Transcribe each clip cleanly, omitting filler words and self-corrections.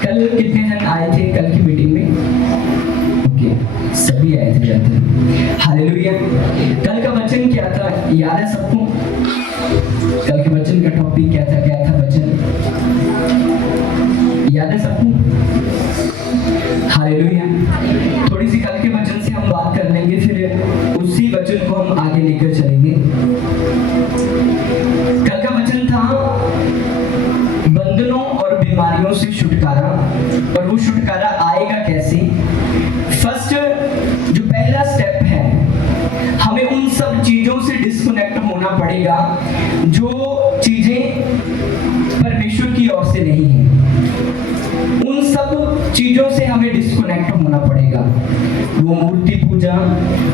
कल कितने जन आए थे कल की मीटिंग में? ओके, सभी आए थे जाते हैं। हालेलुया। कल का वचन क्या था, याद है सबको? कल के वचन का टॉपिक क्या था वचन याद है सबको? हालेलुया। थोड़ी सी कल के वचन से हम बात कर लेंगे, फिर उसी वचन को हम आगे लेकर चलेंगे। कल का वचन था बंधनों और बीमारियों से छुटकारा, और वो छुटकारा आएगा कैसे? फर्स्ट जो पहला स्टेप है, हमें उन सब चीजों से डिस्कनेक्ट होना पड़ेगा जो चीजें परमेश्वर की ओर से नहीं है। उन सब चीजों से हमें डिस्कनेक्ट होना पड़ेगा। वो मूर्ति पूजा,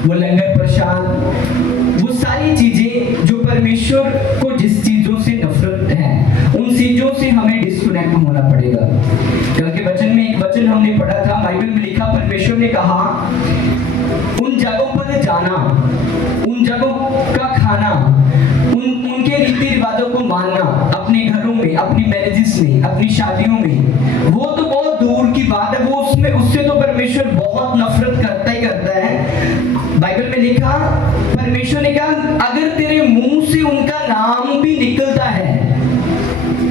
वो लंगर प्रसाद, वो सारी चीजें जो परमेश्वर को जिस चीजों से नफरत है, उन चीजों से हमें डिस्कनेक्ट होना पड़ेगा। कल के वचन में एक वचन हमने पढ़ा था, बाइबल में लिखा, परमेश्वर ने कहा उन जगहों पर जाना, उन जगहों का खाना, उनके रीति रिवाजों को मानना, अपने घरों में, अपनी मैरिजेस में, अपनी शादियों में, वो तो बहुत दूर की बात है। वो उससे तो परमेश्वर बहुत नफरत करता ही करता है। बाइबल में लिखा, परमेश्वर ने कहा अगर तेरे मुंह से उनका नाम भी निकलता है,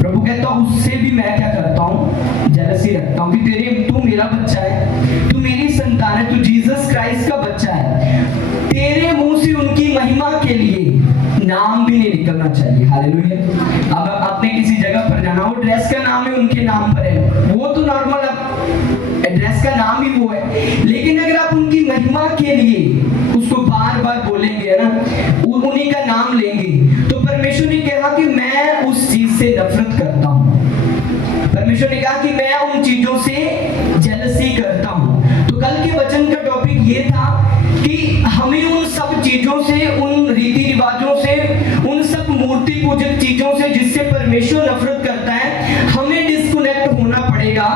प्रभु कहता उससे भी मैं क्या करता हूँ, जेलसी रखता हूँ कि तू मेरा बच्चा है, तू मेरी संतान है, तू जीसस क्राइस्ट का बच्चा है, तेरे मुंह से उनकी महिमा के लिए नाम भी नहीं निकलना चाहिए। हालेलुया। अब आपने किसी जगह पर जाना हो, ड्रेस का नाम है उनके नाम पर है, वो तो नॉर्मल ड्रेस का नाम ही वो है, लेकिन अगर आप उनकी महिमा के लिए उसको बार बार बोलेंगे ना, उन्हीं का नाम लेंगे, तो परमेश्वर ने कहा कि मैं उस चीज से नफरत करता हूं। परमेश्वर ने कहा कि मैं उन चीजों से जेलसी करता हूं। तो कल के वचन का टॉपिक ये था कि हमें उन सब चीजों से, उन रीति रिवाजों से, उन सब मूर्ति पूजक चीजों से जिससे परमेश्वर नफरत करता है, हमें डिस्कनेक्ट होना पड़ेगा।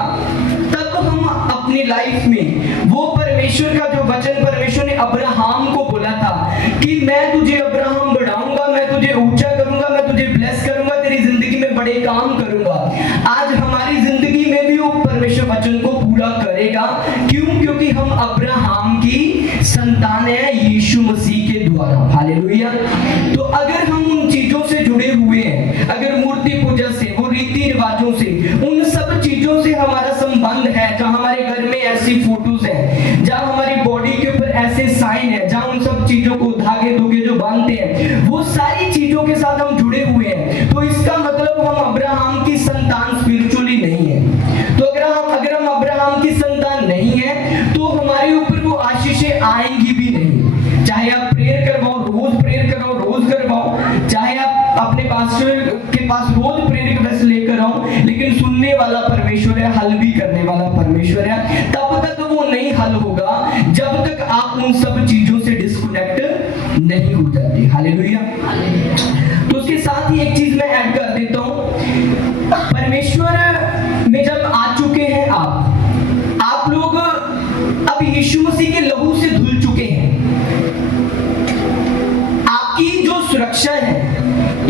तब हम अपनी लाइफ में वो परमेश्वर का जो वचन परमेश्वर ने अब्राहम को बोला था कि मैं तुझे अब्राहम बढ़ाऊंगा, मैं तुझे ऊंचा करूंगा, मैं तुझे ब्लेस करूंगा, तेरी जिंदगी में बड़े काम करूंगा। आज हमारी जिंदगी में भी वो परमेश्वर वचन को पूरा करेगा। क्यों? क्योंकि हम अब्राहम की संतान है यीशु मसीह के द्वारा। हालेलुया। तो अगर हम उन चीजों से जुड़े हुए हैं, अगर मूर्ति पूजा से, वो रीति रिवाजों से, उन सब चीजों से हमारा संबंध है, जहां हमारे घर में ऐसी फोटोज है, जहां हमारी बॉडी के ऊपर ऐसे साइन है, जहां उन सब चीजों को धागे धोगे जो बांधते हैं, वो सारी चीजों के साथ हम जुड़े हुए हैं, तो इसका मतलब हम अब्राहम की संतान स्पिरिचुअली नहीं है। तो अगर हम अब्राहम की संतान नहीं है, तो हमारे ऊपर वो आशीषें आएंगी भी नहीं। चाहे आप प्रेयर करवाओ, रोज प्रेयर कराओ, रोज करवाओ, चाहे आप अपने पास्टर के पास रोज प्रेयर रिक्वेस्ट लेकर आओ, लेकिन सुनने वाला परमेश्वर है, हल भी करने वाला परमेश्वर है। तब तक वो नहीं हल होगा जब तक आप उन सब चीजों से डिस्कनेक्ट नहीं हो जाते। हालेलुया। तो उसके साथ ही एक चीज मैं ऐड कर देता हूं, परमेश्वर में जब आ चुके हैं आप लोग अब यीशु मसीह के लहू से धुल चुके हैं। आपकी जो सुरक्षा है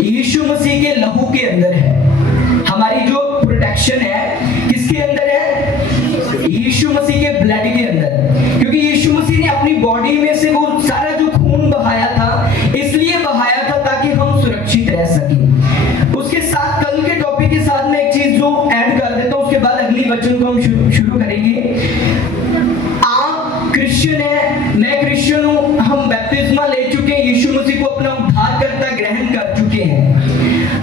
यीशु मसीह के लहू के अंदर है। हमारी जो प्रोटेक्शन है किसके अंदर है? यीशु मसीह के ब्लड के अंदर। क्योंकि यीशु मसीह ने अपनी बॉडी में से वो सारा जो खून बहाया था, इसलिए बहाया था ताकि हम सुरक्षित रह सकें। उसके साथ कल के टॉपिक के साथ में एक चीज जो ऐड कर देता हूं, उसके बाद अगली वचन को हम शुरू करेंगे। आप क्रिश्चियन है, मैं क्रिश्चियन हूं, हम बैप्तिस्मा ले चुके हैं, यीशु मसीह को अपना उद्धारकर्ता ग्रहण कर चुके हैं।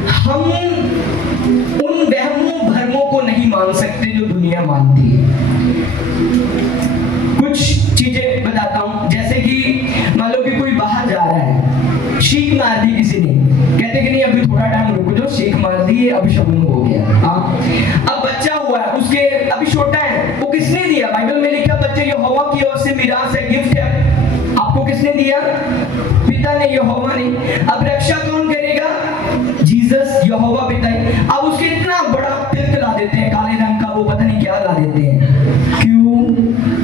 हम उन वहमों भरमों को नहीं मान सकते जो दुनिया मानती है। कुछ चीजें बताता हूं, जैसे कि मान लो कि कोई बाहर जा रहा है, शीख मार दी किसी ने, कहते कि नहीं अभी थोड़ा टाइम रुको जो, शीख मार दी, अब शगुन हो गया। अब बच्चा हुआ है, उसके अभी छोटा है, वो किसने दिया? बाइबल में लिखा बच्चे यहोवा की ओर से मिरास है, गिफ्ट है। आपको किसने दिया? पिता ने, यहोवा ने। अब रक्षा कौन करेगा? जीसस, यहोवा पिता है। अब उसके इतना बड़ा तिलक ला देते हैं काले रंग का, वो पता नहीं क्या ला देते हैं। क्यों?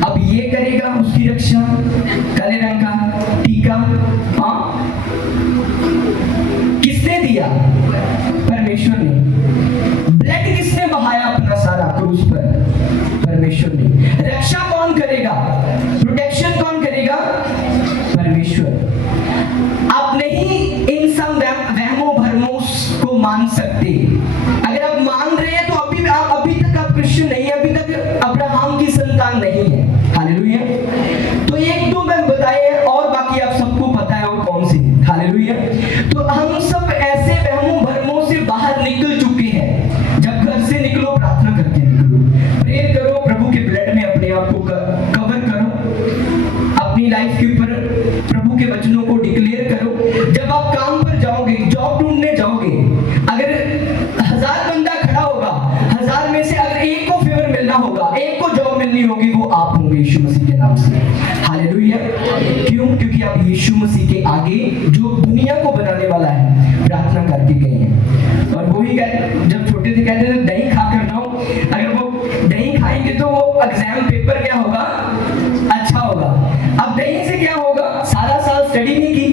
अब ये करेगा उसकी रक्षा, काले रंग का टीका। किसने दिया? परमेश्वर ने। आप यीशु मसीह के आगे जो दुनिया को बनाने वाला है प्रार्थना करके गए हैं। और वो ही कहते, जब छोटे थे कहते थे दही खा कर जाओ, अगर वो दही खाएंगे तो वो एग्जाम पेपर क्या होगा, अच्छा होगा। अब दही से क्या होगा, सारा साल स्टडी नहीं की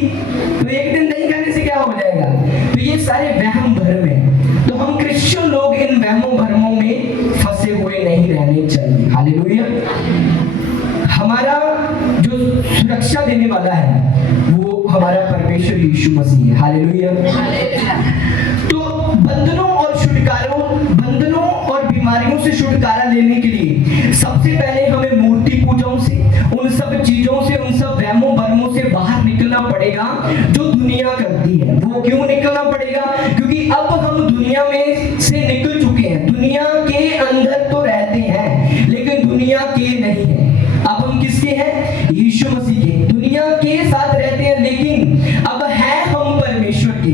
तो एक दिन दही खाने से क्या हो जाएगा। तो ये सारे वहम भरम है। तो हम क्रिश्चियन लोग इन वहमों भरमों में फंसे हुए नहीं रहने चाहिए। हालेलुया। हमारा जो सुरक्षा देने वाला है वो हमारा परमेश्वर यीशु मसीह है। हालेलुया। तो बंधनों और बीमारियों से छुटकारा लेने के लिए सबसे पहले हमें मूर्ति पूजाओं से, उन सब चीजों से, उन सब वहमों भरमों से बाहर निकलना पड़ेगा जो दुनिया करती है। वो क्यों निकलना पड़ेगा, क्योंकि अब हम दुनिया में से निकल चुके हैं। दुनिया के अंदर तो रहते हैं लेकिन दुनिया के नहीं है। अब हम किसके हैं, यीशु मसीह के। दुनिया के साथ रहते हैं लेकिन अब है हम परमेश्वर के।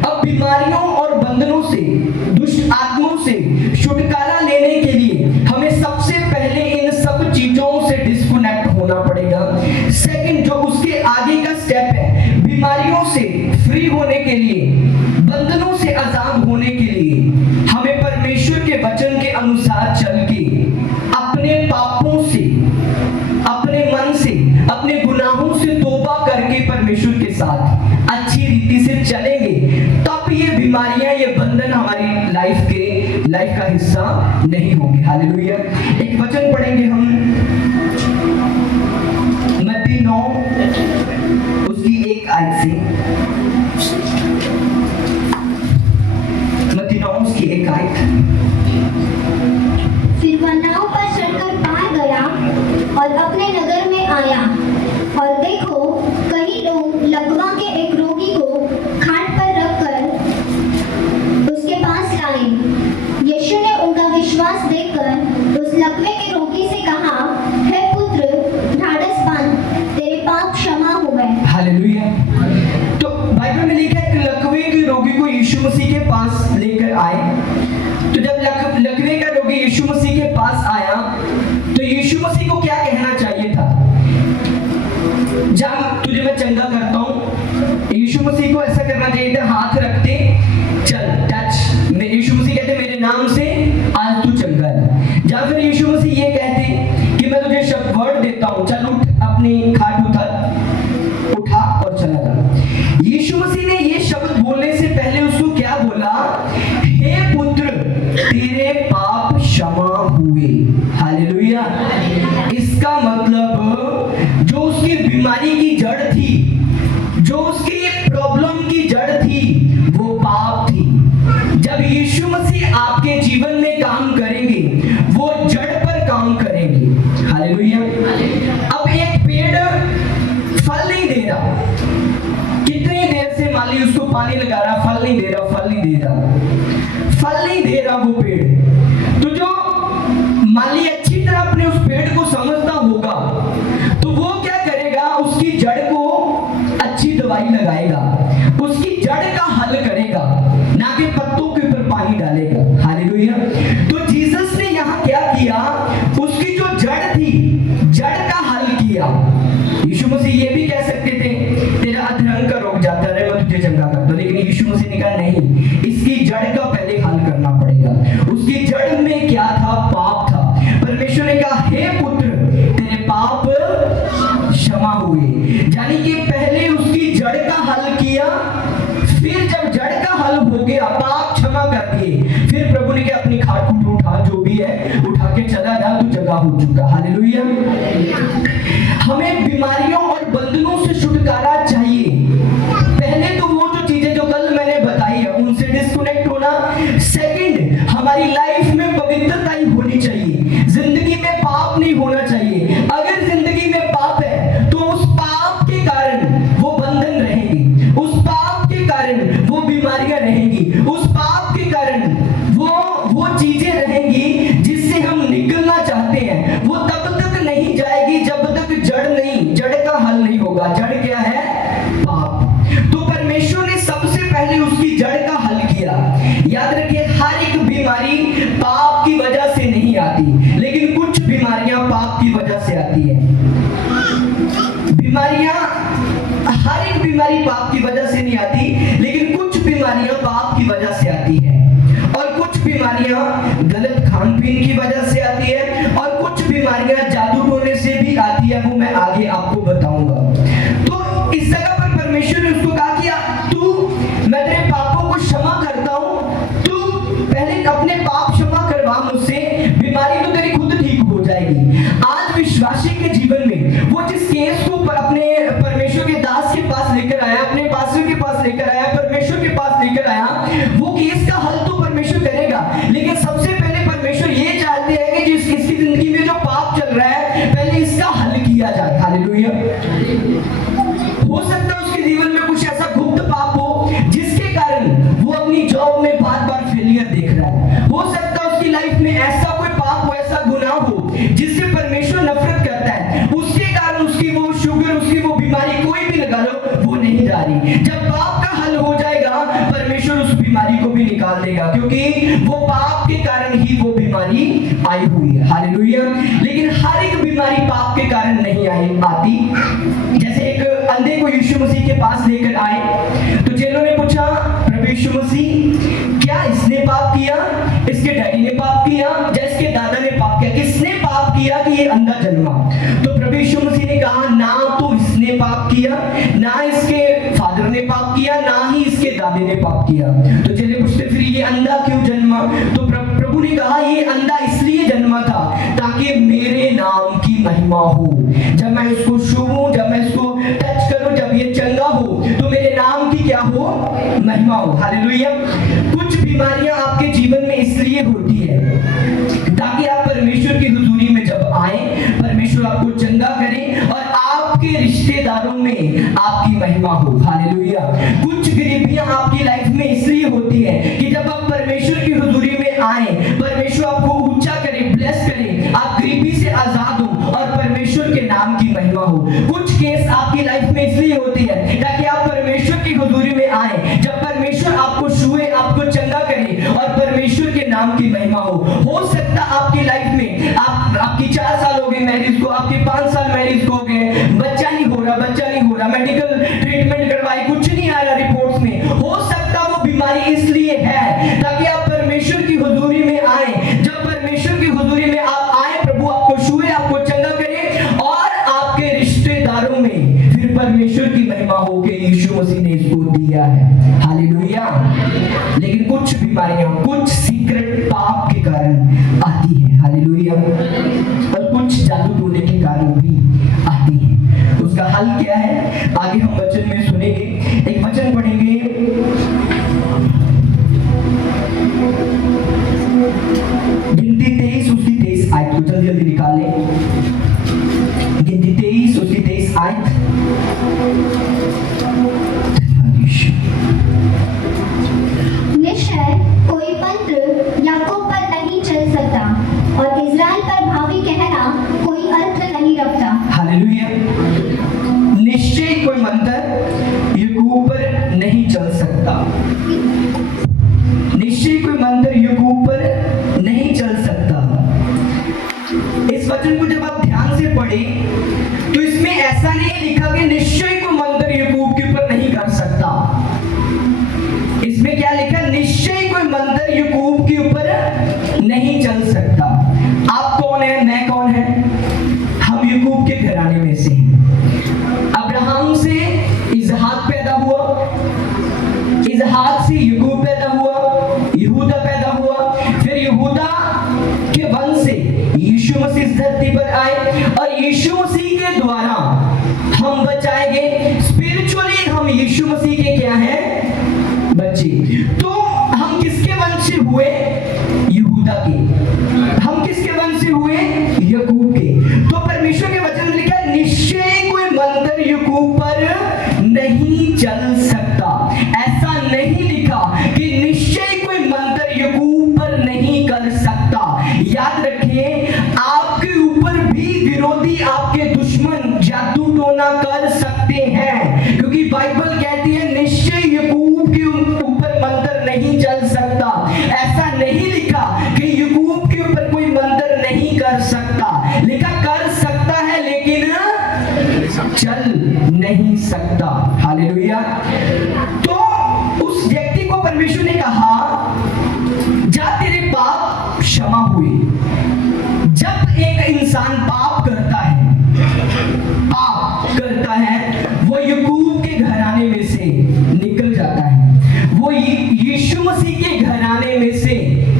अब बीमारियों और बंधनों से, दुष्ट आत्माओं से छुटकारा लेने के लिए हमें सबसे पहले इन सब चीजों से डिस्कनेक्ट होना पड़ेगा। सेकंड, जो उसके आगे का स्टेप है, बीमारियों से फ्री होने के लिए, बंधनों से आजाद होने के लिए हमें परमेश्वर के वचन के अनुसार चल के अपने पापों से, अपने मन से, अपने गुनाहों से तौबा करके परमेश्वर के साथ अच्छी रीति से चलेंगे, तब ये बीमारियां, ये बंधन हमारी लाइफ का हिस्सा नहीं होंगे। हालेलुया। एक वचन पढ़ेंगे हम मत्ती 9 उसकी 1 आयत से। मत्ती 9 उसकी 1 आयत। फिर वह नाव पर चढ़कर पार गया और अपने नगर में आया, और देखो कई लोग लकवा के एक रोगी को खाट पर रखकर उसके पास लाए। यीशु ने उनका विश्वास देखकर उस लकवे के रोगी से कहा, हे पुत्र, ढाढ़स बांध, तेरे पाप क्षमा हुए। हालेलुया। तो बाइबल में लिखा है कि लकवे के रोगी को यीशु मसीह के पास लेकर आए। तो जब लकवे का रोगी यीशु मसीह के पास आया तो यीशु मसीह को क्या कहना चाहिए था, जब तुझे मैं चंगा करता हूं, यीशु मसीह को ऐसा करना चाहिए था, हाथ रखते चल टच में, यीशु मसीह कहते मेरे नाम से आज तू चंगा है। या फिर यीशु मसीह ये कहते कि मैं तुझे शब्द वर्ड देता हूं, चल उठ, अपनी खाट उठा और चला जा। यीशु मसीह ने ये शब्द बोलने से पहले उसको क्या बोला, हे पुत्र, तेरे पाप क्षमा हुए। हालेलुया। इसका मतलब जो उसकी बीमारी की जड़ थी, जो उसकी प्रॉब्लम की जड़ थी, वो पाप थी। जब यीशु मसीह आपके जीवन में काम करेंगे, वो जड़ पर काम करेंगे। हालेलुया। अब एक पेड़ फल नहीं दे रहा, कितनी देर से माली उसको पानी लगा रहा, फल नहीं दे रहा, फल नहीं दे रहा वो पेड़। तो जो माली अच्छी तरह अपने उस पेड़ को समझता होगा तो वो क्या करेगा, उसकी जड़ को अच्छी दवाई लगाएगा, उसकी जड़ का हल करेगा, ना कि पत्तों के ऊपर पानी डालेगा। हालेलुया। तो जीसस ने यहाँ क्या किया, उसकी जो जड़ थी, जड़ का हल किया। यीशु मसीह ये भी कह सकते थे तेरा अधरंग का रोग जाता रहे, मैं तुझे चंगा करता हूं, लेकिन यीशु मसीह ने कहा नहीं, इसकी जड़ का पहले हल करना पड़ेगा। उसकी जड़ में क्या था, पाप था। परमेश्वर ने कहा, हे पुत्र, तेरे पाप क्षमा हुए। यानी कि पहले उसकी जड़ का हल किया, फिर जब जड़ का हल हो गया, पाप क्षमा कर दिए, फिर प्रभु ने कहा अपनी खाट उठा, जो भी है उठा के चला जा, तू जगह हो चुका। हालेलुया। हमें बीमारियों और बंधनों से छुटकारा चाहिए। पहले तो वो जो चीजें जो कल मैंने बताई है उनसे डिस्कनेक्ट होना। सेकंड, हमारी लाइफ में पवित्रता ही होनी चाहिए, जिंदगी में पाप नहीं होना चाहिए। अगर जिंदगी में पाप है तो उस पाप के कारण वो बंधन रहेंगे, उस पाप के कारण वो बीमारियां रहेंगी, उस पाप के कारण वो चीजें रहेंगी जिससे हम निकलना चाहते हैं। वो तब तक नहीं जाएगी जब तक जड़ का हल नहीं होगा। जड़ क्या है, पाप। तो परमेश्वर ने सबसे पहले उसकी जड़ का हल किया। याद रखिए, हर एक बीमारी बीमारी पाप की वजह से नहीं आती, लेकिन कुछ बीमारियां पाप की वजह से आती है, और कुछ बीमारियां गलत खान पीन की वजह से आती है, और कुछ बीमारियां जादू टोने से भी आती है। वो मैं आगे आपको बताऊंगा। तो इस जगह पर परमेश्वर ने उसको कहा कि मैं तेरे पापों को क्षमा करता हूं, तू पहले अपने पाप क्षमा करवा मुझसे, बीमारी तो तेरी खुद ठीक हो जाएगी। आज विश्वासी के जीवन में वो जिस केस को अपने परमेश्वर के दास के पास लेकर आया, अपने पास्टर के पास लेकर आया, परमेश्वर के पास लेकर आया, वो केस का हल तो परमेश्वर करेगा, लेकिन सबसे पहले परमेश्वर ये चाहते हैं कि इसकी जिंदगी में जो पाप चल रहा है पहले इसका हल किया जाए। हालेलुया। हो सकता है उसके जीवन में कुछ ऐसा गुप्त पाप हो जिसके कारण वो अपनी जॉब में बार बार फेलियर देख रहा है। हो सकता है उसकी लाइफ में ऐसा कोई पाप हो, ऐसा गुनाह हो जिससे परमेश्वर नफरत करता है, उसके कारण उसकी वो शुगर, उसकी वो बीमारी कोई भी लगा लो वो नहीं जा रही। जब पाप का हल हो जाएगा परमेश्वर उस बीमारी को भी निकाल देगा, क्योंकि वो पाप के कारण ही वो बीमारी आई हुई है। हालेलुया। लेकिन हर एक बीमारी पाप के कारण नहीं आती। जैसे एक अंधे को यीशु मसीह के पास लेकर आए तो चेलों ने पूछा, प्रभु यीशु मसीह क्या इसने पाप किया, इसके डैडी ने पाप किया, या इसके दादा ने पाप किया, किसने पाप किया कि ये अंधा जन्मा? तो प्रभु यीशु मसीह ने कहा, ना तो इसने पाप किया, ना इसके फादर ने पाप किया, ना ही इसके दादे ने पाप किया। तो चेले पूछते फिर ये अंधा क्यों जन्मा? तो प्रभु ने कहा ये अंधा इसलिए जन्मा था ताकि मेरे नाम की महिमा हो। जब मैं इसको छूऊं, जब मैं इसको टच करूं, जब ये चंगा हो तो मेरे नाम की क्या हो? महिमा हो। हालेलुया। कुछ बीमारियां आपके जीवन में इसलिए होती है ताकि आप परमेश्वर की हुजूरी में जब आए परमेश्वर आपको चंगा करे और आपके रिश्तेदारों में आपकी महिमा हो। हालेलुया। कुछ गरीबियां आपकी लाइफ में इसलिए होती है कि जब आप परमेश्वर की हुजूरी में आए परमेश्वर आपको ऊंचा करे, ब्लेस करे, आप गरीबी से आजाद हो और परमेश्वर के नाम की महिमा हो। कुछ केस आपकी लाइफ में इसलिए होती है ताकि आप परमेश्वर की हुजूरी में आए, जब परमेश्वर आपको छुए, आपको चंगा करे और परमेश्वर के नाम की महिमा हो सकता आपकी लाइफ में आपकी 4 साल हो गए मैरिज को, आपके 5 साल मैरिज को हो गए, बच्चा नहीं हो रहा, मेडिकल ट्रीटमेंट करवाए, कुछ नहीं आ रहा रिपोर्ट्स में। हो सकता वो बीमारी इसलिए है ताकि आप परमेश्वर की हुजूरी में आए। जब परमेश्वर की हुजूरी में आप आए, प्रभु आपको छुए, आपको चंगा करे और आपके रिश्तेदारों में फिर परमेश्वर की महिमा हो के यीशु मसीह ने इसको दिया है। हालेलुया। लेकिन कुछ बीमारियां कुछ सीक्रेट पाप के कारण आती है। हालेलुया। और कुछ जादू टोने के कारण भी आती है। उसका हल क्या है आगे हम वचन में सुनेंगे। एक वचन पढ़ेंगे, गिनती 23 उसकी 23 आयत को जल्दी जल्दी निकालें। गिनती 23 उसकी 23 आयत। निश्चय कोई मंत्र याकूब पर नहीं चल सकता और इज़राइल पर भावी कहना कोई अर्थ नहीं रखता। हालेलुया। निश्चय कोई मंत्र याकूब पर नहीं चल सकता। निश्चय कोई मंत्र याकूब पर नहीं चल सकता। इस वचन को जब आप ध्यान से पढ़ें तो इसमें ऐसा नहीं लिखा कि निश्चय कोई मंत्र याकूब के ऊपर नहीं कर सकता। इसमें क्या लिखा? निश्चय कोई मंत्र याकूब के ऊपर नहीं चल सकता। आप कौन है? मैं कौन है? हम याकूब के घराने में से हैं। अब्राहम से इसहाक पैदा हुआ, इसहाक से याकूब पैदा हुआ, यहूदा पैदा हुआ, फिर यहूदा के वंश से यीशु मसीह इस धरती पर आए और यीशु मसीह के द्वारा हम बचाए गए। स्पिरिचुअली हम यीशु मसीह के क्या हैं? बच्चे। तो हम किसके वंश से हुए? यहूदा के। हम किसके वंश से हुए? याकूब के। तो परमेश्वर के वचन में लिखा निश्चय कोई मंत्र याकूब पर नहीं चल सकता। ऐसा नहीं लिखा कि निश्चय कोई मंत्र याकूब पर नहीं कर सकता। याद रखिए आपके ऊपर भी विरोधी, आपके दुश्मन जादू टोना कर सकते हैं, क्योंकि बाइबल कहती है निश्चय याकूब के ऊपर मंत्र नहीं चल सकता। ऐसा नहीं लिखा कि याकूब के ऊपर कोई मंत्र नहीं कर सकता, लिखा कर सकता है लेकिन चल नहीं सकता। हालेलुया। तो उस व्यक्ति को परमेश्वर ने कहा, जा तेरे पाप क्षमा हुए। जब एक इंसान पाप करता है वो याकूब के घराने में से निकल जाता है, वो यीशु मसीह के घराने में से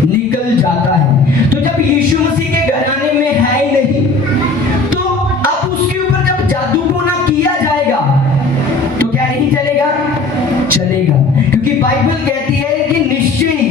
निकल जाता है। तो जब यीशु मसीह के घराने में है ही नहीं, तो अब उसके ऊपर जब जादू टोना किया जाएगा तो क्या नहीं चलेगा? चलेगा, क्योंकि बाइबल कहती है कि निश्चय ही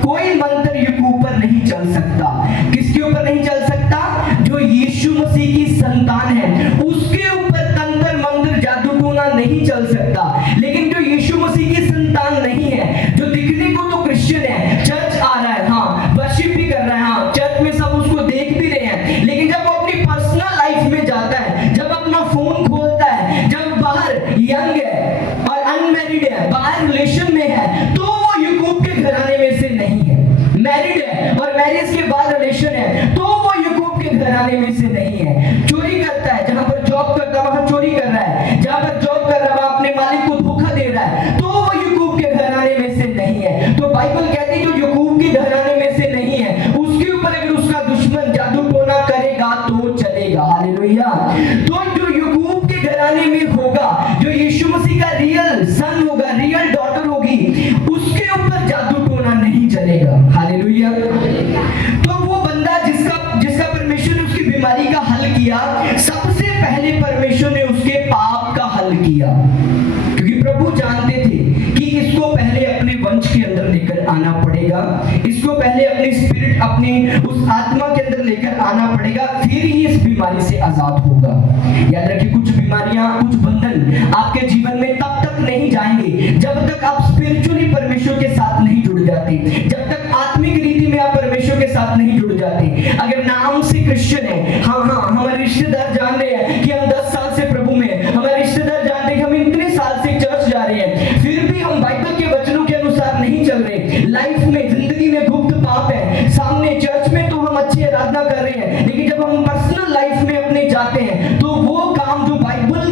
कोई मंत्र याकूब पर नहीं चल सकता। किसके ऊपर नहीं चल सकता? जो यीशु मसीह की संतान है उसके ऊपर तंत्र मंत्र जादू टोना नहीं चल सकता। लेकिन जो यीशु मसीह की संतान नहीं है, जो दिखने को तो क्रिश्चियन है, चर्च आ रहा है, हाँ वर्शिप भी कर रहा है, हाँ चर्च में सब उसको देख भी रहे हैं, लेकिन जब वो अपनी पर्सनल लाइफ में जाता है, जब अपना फोन खोलता है, जब बाहर यंग है और अनमैरिड है, बाहर रिलेशन में है, तो वो याकूब के घराने में से नहीं है। मैरिड है और मैरिज के बाद रिलेशन है, तो वो याकूब के घराने में से नहीं है। चोरी करता है, जहां पर जॉब करता है वहां चोरी कर रहा है, जहां पर जॉब कर रहा है वहां अपने मालिक को धोखा दे रहा है, तो वो याकूब के घराने में से नहीं है। तो बाइबल कहती है जो याकूब के घराने में से नहीं है, उसके ऊपर अगर उसका दुश्मन जादू टोना करेगा तो चलेगा। हालेलुया। तो जो याकूब के घराने में होगा, जो यीशु मसीह का रियल सन होगा, रियल डॉटर होगी, उसके ऊपर जादू टोना नहीं चलेगा। हालेलुया। तो वो बंदा जिसका परमेश्वर ने उसकी बीमारी का हल किया, सबसे पहले परमेश्वर ने उसके पाप का हल किया, क्योंकि प्रभु जानते थे कि इसको पहले अपने वंश के अंदर लेकर आना पड़ेगा, इसको पहले अपनी स्पिरिट, अपनी उस आत्मा के अंदर लेकर आना पड़ेगा, फिर ही इस बीमारी से आजाद होगा। याद रखिए, कुछ बीमारियां, कुछ बंधन आपके जीवन में तब तक नहीं जाएंगे जब तक आप स्पिरिचुअली परमेश्वर के साथ नहीं जुड़ जाते, जब तक आत्मिक रीति में आप परमेश्वर के साथ नहीं जुड़ जाते। अगर नाम से क्रिश्चियन है, हाँ हमारे रिश्तेदार जान रहे हैं कि हम 10 साल से प्रभु में, हमारे रिश्तेदार जानते हैं कि हम इतने साल से चर्च जा रहे हैं, फिर भी हम बाइबल के वचनों के अनुसार नहीं चल रहे, लाइफ में, जिंदगी में गुप्त पाप है, सामने चर्च में तो हम अच्छी आराधना कर रहे हैं, लेकिन जब हम पर्सनल लाइफ में अपने जाते हैं तो वो काम जो बाइबल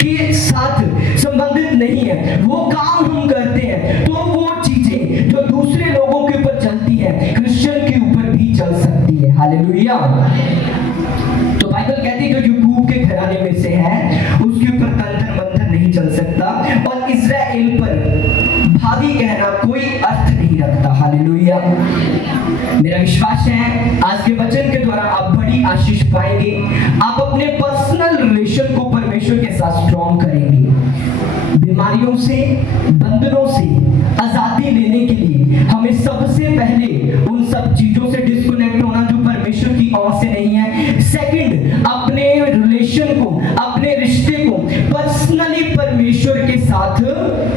के साथ संबंधित नहीं है, वो काम हम करते हैं, तो वो चीजें जो दूसरे लोगों के ऊपर चलती है, क्रिश्चियन के ऊपर भी चल सकती है। हालेलुया। तो बाइबल कहती है जो याकूब के घराने में से है उसके ऊपर तंत्र मंत्र नहीं चल सकता, और इस्राएल पर भावी कहना कोई अर्थ नहीं रखता। हालेलुया। मेरा विश्वास है आज के वचन के द्वारा आप बड़ी आशीष पाएंगे, आप अपने पर्सनल रिलेशन को परमेश्वर के साथ स्ट्रॉन्ग करेंगे। बीमारियों से, बंधनों से आजादी लेने के लिए हमें सबसे पहले उन सब चीजों से डिस्कनेक्ट होना जो परमेश्वर की ओर से नहीं है। सेकंड, अपने रिलेशन को, अपने रिश्ते को पर्सनली परमेश्वर के साथ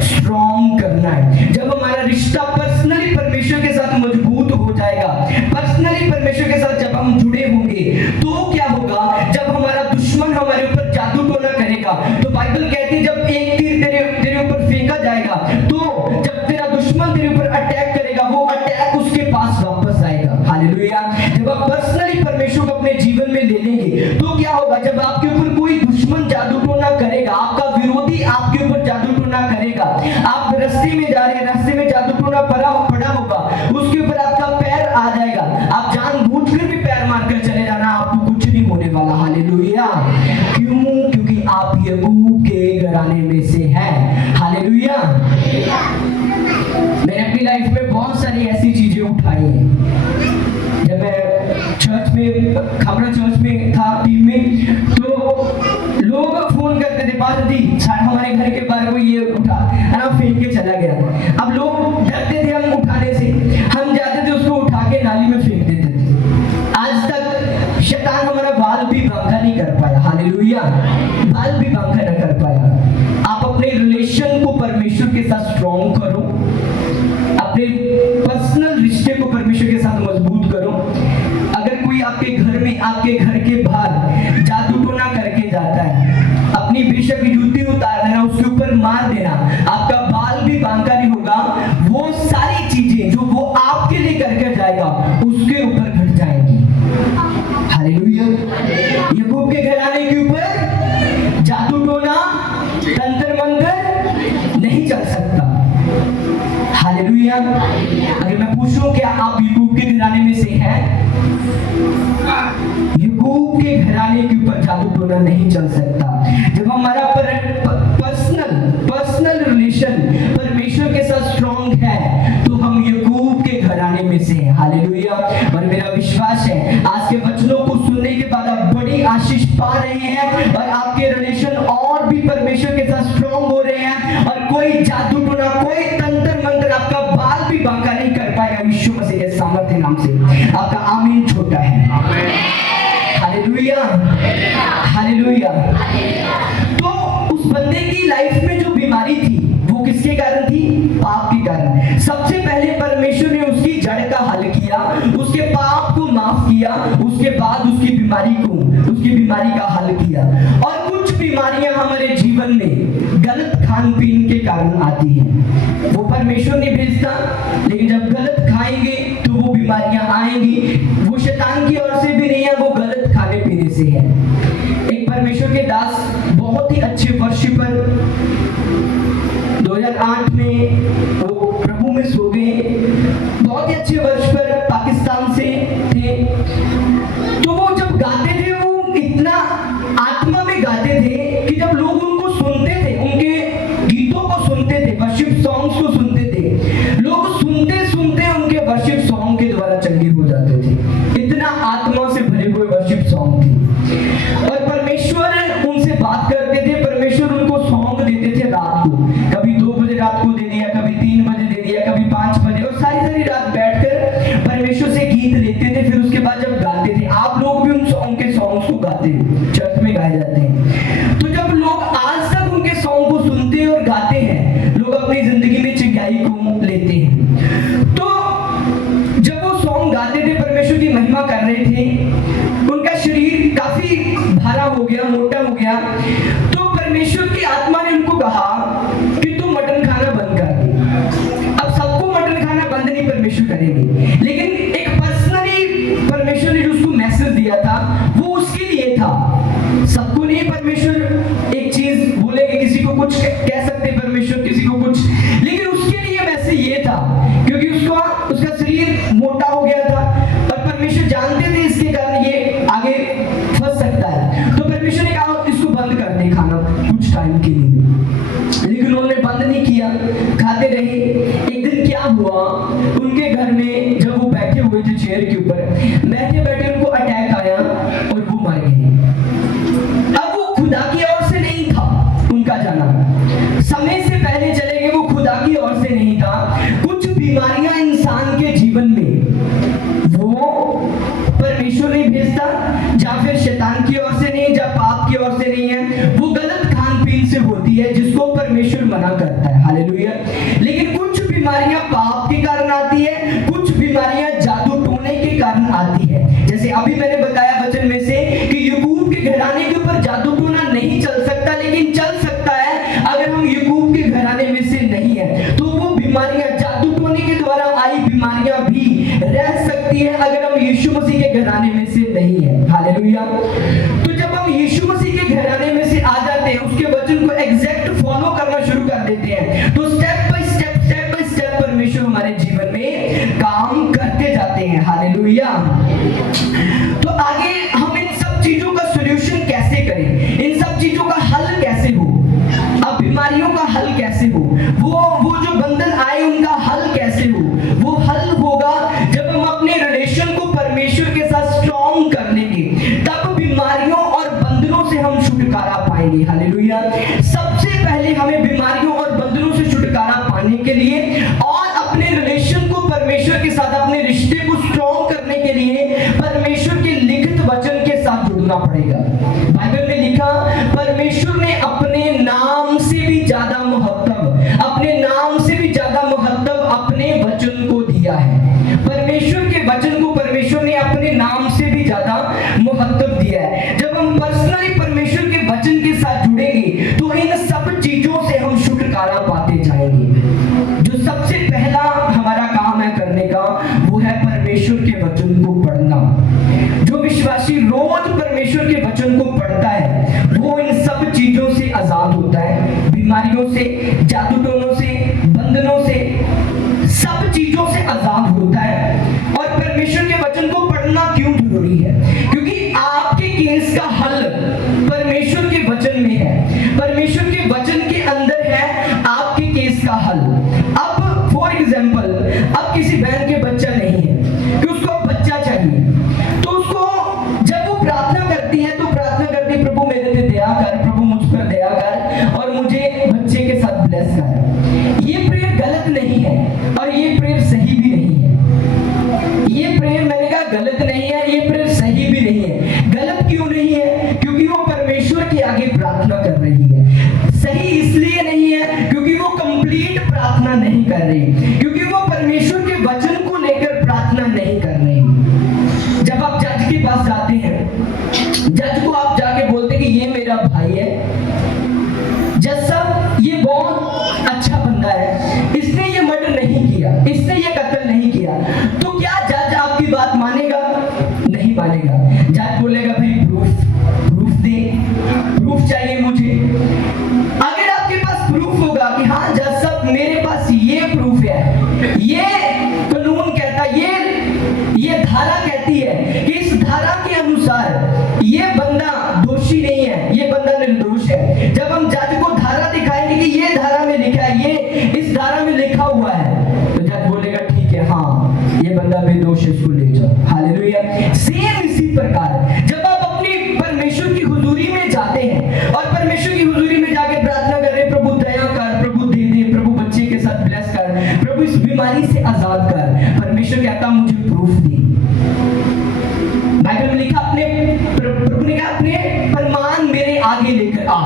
स्ट्रॉन्ग करना है। जब हमारा रिश्ता पर्सनली परमेश्वर के साथ मजबूत हो जाएगा, पर्सनली परमेश्वर के साथ जब हम जुड़े होंगे, तो क्या होगा? जब हमारा दुश्मन हमारे ऊपर जादू टोना करेगा, तो बाइबल कहती है जब एक तीर तेरे ऊपर फेंका जाएगा, तो जब तेरा दुश्मन तेरे ऊपर अटैक करेगा, वो अटैक उसके पास वापस आएगा। हालेलुया। जब आप पर्सनली परमेश्वर को अपने जीवन में ले लेंगे, तो क्या होगा? जब आपके ऊपर कोई दुश्मन जादू टोना करेगा, आपका विरोधी आपके ऊपर जादू टोना करेगा, आप रास्ते में जा रहे हैं, रास्ते में जादू टोना पड़ा होगा, उसके ऊपर आपका पैर आ जाएगा, आप जानबूझकर भी पैर मारकर चले जाना, आपको कुछ नहीं होने वाला। हालेलुया। क्यों? क्योंकि आप याकूब के घराने में से हैं। हालेलुया। मैंने अपनी लाइफ में बहुत सारी ऐसी चीजें उठाई हैं। जब मैं चर्च में, खामरा चर्च में था, टीम में, तो लोग फोन करते थे, बात दी हमारे घर के बाहर कोई ये उठा है ना, फेंक के चला गया। अब लोग डरते थे हम उठाने से, हम जाते थे उसको उठा के नाली में फेंक देते थे। आज तक शैतान हमारा बाल भी बांका नहीं कर पाया। हालेलुया। बाल भी बांका न कर पाया। आप अपने रिलेशन को परमेश्वर के साथ स्ट्रॉन्ग करो, अपने पर्सनल रिश्ते को परमेश्वर के साथ मजबूत करो। अगर कोई आपके घर में, आपके घर के बाहर जादू टोना करके जाता है, अपनी बेशक जूती उतार देना, उसके ऊपर मार देना, आपका बाल भी बांका नहीं होगा। वो सारी चीजें जो वो आपके लिए करके जाएगा, उसके ऊपर घट जाएंगी। हालेलुया। याकूब के घराने के ऊपर जादू टोना बच्चों, क्या आप याकूब के घराने में से हैं? याकूब के घराने के ऊपर जादू टोना नहीं चल सकता। जब हमारा पर्सनल रिलेशन परमेश्वर के साथ स्ट्रॉन्ग है तो हम याकूब के घराने में से हैं। हालेलुया। और मेरा विश्वास है आज के वचनों को सुनने के बाद आप बड़ी आशीष पा रहे हैं और आपके रिलेशन और भी परमेश्वर के साथ स्ट्रॉन्ग हो रहे हैं और कोई जादू टोना, कोई तंत्र मंत्र आपका बाल भी बांका नहीं कर पाएगा यीशु मसीह के सामर्थ्य नाम से। आपका आमीन छोटा है। Hallelujah, hallelujah. तो उस बंदे की लाइफ में जो बीमारी थी वो किसके कारण थी? पाप के कारण। सबसे पहले परमेश्वर ने उसकी जड़ का हल किया, उसके पाप को माफ किया, उसके बाद उसकी बीमारी का हल किया। और कुछ बीमारियां हमारे जीवन में गलत खान पीन के कारण आती हैं। वो परमेश्वर नहीं भेजता, लेकिन जब गलत खाएंगे तो वो बीमारियां आएंगी। वो शैतान की ओर से भी नहीं है, वो गलत खाने पीने से है। एक परमेश्वर के दास बहुत ही अच्छे वर्शिपर 2008 में वो प्रभु में सो गए। बहुत ही अच्छे वर्शिपर पाकिस्तान से थे। तो वो जब गाते थे वो इतना आत्मा में गाते थे कि जब लोग उनको सुनते थे, उनके गीतों को सुनते थे, वर्शिप सॉन्ग्स को सुनते थे, लोग सुनते सुनते उनके वर्शिप सॉन्ग के द्वारा चंगे हो जाते थे। इतना आत्मा से भरे हुए वर्शिप सॉन्ग थे। और परमेश्वर उनसे बात करते थे। परमेश्वर उनको सॉन्ग देते थे रात को, कभी 2 बजे रात को दे दिया, कभी 3 बजे दे दिया, कभी 5 बजे, और सारी रात बैठकर परमेश्वर से गीत लेते थे। फिर उसके बाद जब गाते थे, आप लोग भी उनके सॉन्ग्स को गाते हो, चर्च में गाए जाते हैं। तो जब लोग आज तक उनके सॉन्ग को सुनते और गाते हैं, लोग अपनी जिंदगी में चिंगाई को लेते हैं। तो जब वो सॉन्ग गाते थे, परमेश्वर की महिमा कर रहे थे, उनका शरीर काफी भारा हो गया, मोटा हो गया। तो परमेश्वर की आत्मा ने उनको कहा कि तुम मटन खाना बंद कर दे। अब सबको मटन खाना बंद नहीं परमेश्वर करेंगे, लेकिन एक पर्सनली परमेश्वर ने जो उसको मैसेज दिया था वो उसके लिए था। सबको नहीं परमेश्वर एक चीज बोलेंगे, किसी को कुछ कह सकते परमेश्वर, किसी को कुछ, लेकिन उसके लिए मैसेज ये था क्योंकि उसका शरीर मोटा हो गया था और परमेश्वर जानते थे इसके कारण ये आगे फंस सकता है। तो परमेश्वर ने कहा इसको बंद कर दे खाना कुछ टाइम के लिए, लेकिन उन्होंने बंद नहीं किया, खाते रहे। एक दिन क्या हुआ, उनके घर में जब वो बैठे हुए थे चेयर के ऊपर, बैठे बैठे उनको अटैक आया और वो मर गए। अब वो खुदा की ओर से नहीं था उनका जाना, समय से पहले चले गए, वो खुदा की ओर से नहीं था। कुछ बीमारियां इंसान के जीवन में वो परमेश्वर नहीं भेजता, या फिर शैतान की ओर से नहीं, या पाप की ओर से नहीं है, वो गलत खान पीन से होती है जिसको परमेश्वर मना करता है। हालेलुया। लेकिन कुछ बीमारियां पाप के कारण आती है, कुछ बीमारियां जादू टोने के कारण आती है। जैसे अभी मैंने बताया वचन में से कि याकूब के घराने के ऊपर जादू टोना नहीं चल सकता, लेकिन चल सकता है अगर हम याकूब के घराने में से नहीं है। तो वो बीमारियां, जादू टोने के द्वारा आई बीमारियां भी रह सकती है अगर हम यीशु मसीह के घराने में से नहीं है। हालेलुया। तो जब हम यीशु मसीह के घराने में से आ जाते हैं, उसके वचन को एग्जैक्ट फॉलो करना शुरू कर देते हैं, तो स्टेप बाय स्टेप परमेश्वर हमारे जीवन में काम करते जाते हैं। हालेलुया। तो आगे हम इन सब चीजों का सॉल्यूशन कैसे करें, इन सब चीजों का हल कैसे हो, अब बीमारियों का हल कैसे हो, वो जो बंधन आए उनका हल कैसे हो, वो हल होगा जब हम अपने रिलेशन को परमेश्वर के साथ स्ट्रॉन्ग कर लेंगे, तब बीमारियों और बंधनों से हम छुटकारा पाएंगे। हालेलुया। सबसे पहले हमें बीमारियों और बंधनों से छुटकारा पाने के लिए और अपने रिलेशन को परमेश्वर के साथ, अपने रिश्ते को स्ट्रॉन्ग करने के लिए परमेश्वर के लिखित वचन के साथ जुड़ना पड़ेगा। बाइबल में लिखा, परमेश्वर ने अपने नाम से भी ज्यादा महत्व, अपने नाम से भी ज्यादा महत्व अपने वचन को दिया है। परमेश्वर के वचन को परमेश्वर ने अपने नाम से भी ज्यादा महत्व दिया है। जब हम पर्सनली परमेश्वर के वचन के साथ जुड़ेंगे तो इन सब चीजों से हम छुटकारा पाते जाएंगे। जो सबसे पहला हमारा काम है करने का, वो है परमेश्वर के वचन को पढ़ना। जो विश्वासी रोज परमेश्वर के वचन को पढ़ता है वो इन सब चीजों से आजाद होता है, बीमारियों से, जादू टोनों से, बंधनों से, सब चीजों से आजाद होता है गलत नहीं है, ये फिर सही भी नहीं है। गलत क्यों नहीं है? क्योंकि वो परमेश्वर के आगे प्रार्थना कर रही है। सही इसलिए नहीं है क्योंकि वो कंप्लीट प्रार्थना नहीं कर रही, क्योंकि वो परमेश्वर के वचन को लेकर प्रार्थना नहीं कर रही। जब आप जज के पास जाते हैं, जज को आप जाके बोलते हैं कि ये मेरा भाई है, जज साहब ये बहुत अच्छा बंदा है, इसने ये मर्डर नहीं किया, इसने ये कत्ल नहीं किया, तो क्या जज आपकी बात मानेगा? नहीं मानेगा। जज बोलेगा भाई प्रूफ दे, प्रूफ चाहिए मुझे। अगर आपके पास प्रूफ होगा कि हाँ जज साहब मेरे पास ये प्रूफ है, ये कानून कहता है, ये धारा कहती है कि इस धारा के अनुसार ये बंदा दोषी नहीं है, ये बंदा निर्दोष है। जब हम जज को धारा दिखाएंगे कि ये धारा में लिखा है, ये इस धारा में लिखा हुआ है, तो जज बोलेगा ठीक है, हाँ ये बंदा बेदोष है, इसको ले जाओ। हालेलुया। सेम इसी प्रकार जब आप अपनी परमेश्वर की हुजूरी में जाते हैं और परमेश्वर की हुजूरी में जाके प्रार्थना कर रहे हैं, प्रभु दया कर, प्रभु दे दे, प्रभु बच्चे के साथ ब्लेस कर, प्रभु इस बीमारी से आजाद कर, परमेश्वर कहता मुझे प्रूफ दे। बाइबल में लिखा अपने प्रभु ने कहा अपने प्रमाण मेरे आगे लेकर आ,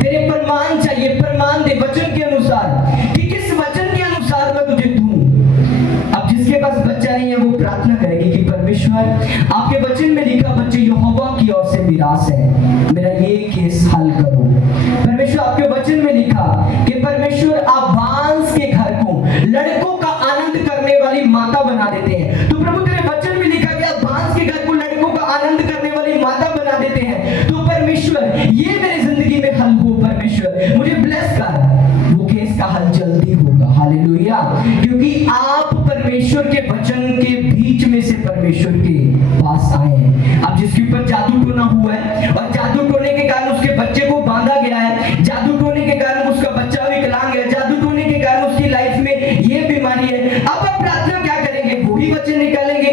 तेरे प्रमाण चाहिए, प्रमाण दे वचन के अनुसार कि किस वचन के अनुसार मैं तुझे दूं। अब जिसके पास बच्चा नहीं है वो प्रार्थना करेगी कि परमेश्वर आपके वचन में लिखा बच्चे यहोवा की ओर से मिरास है, मेरा ये केस हल करो। परमेश्वर आपके वचन में लिखा कि परमेश्वर आप बांस के घर को लड़कों का आनंद करने वाली माता बना देते हैं, तो प्रभु तेरे वचन में लिखा कि आप बांस के घर को लड़कों का आनंद करने वाली माता बना देते हैं, तो परमेश्वर ये मेरी जिंदगी में हल हो, परमेश्वर मुझे ब्लेस कर, वो केस का हल जल्दी होगा। हालेलुया। क्योंकि आप परमेश्वर के वचन के बीच में से परमेश्वर के पास आए हैं। अब जिसके ऊपर जादू टोना हुआ है और जादू टोने के कारण उसके बच्चे को बांधा गया है, जादू टोने के कारण उसका बच्चा विकलांग है, जादू टोने के कारण उसकी लाइफ में ये बीमारी है, अब आप प्रार्थना क्या करेंगे? वही वचन निकालेंगे।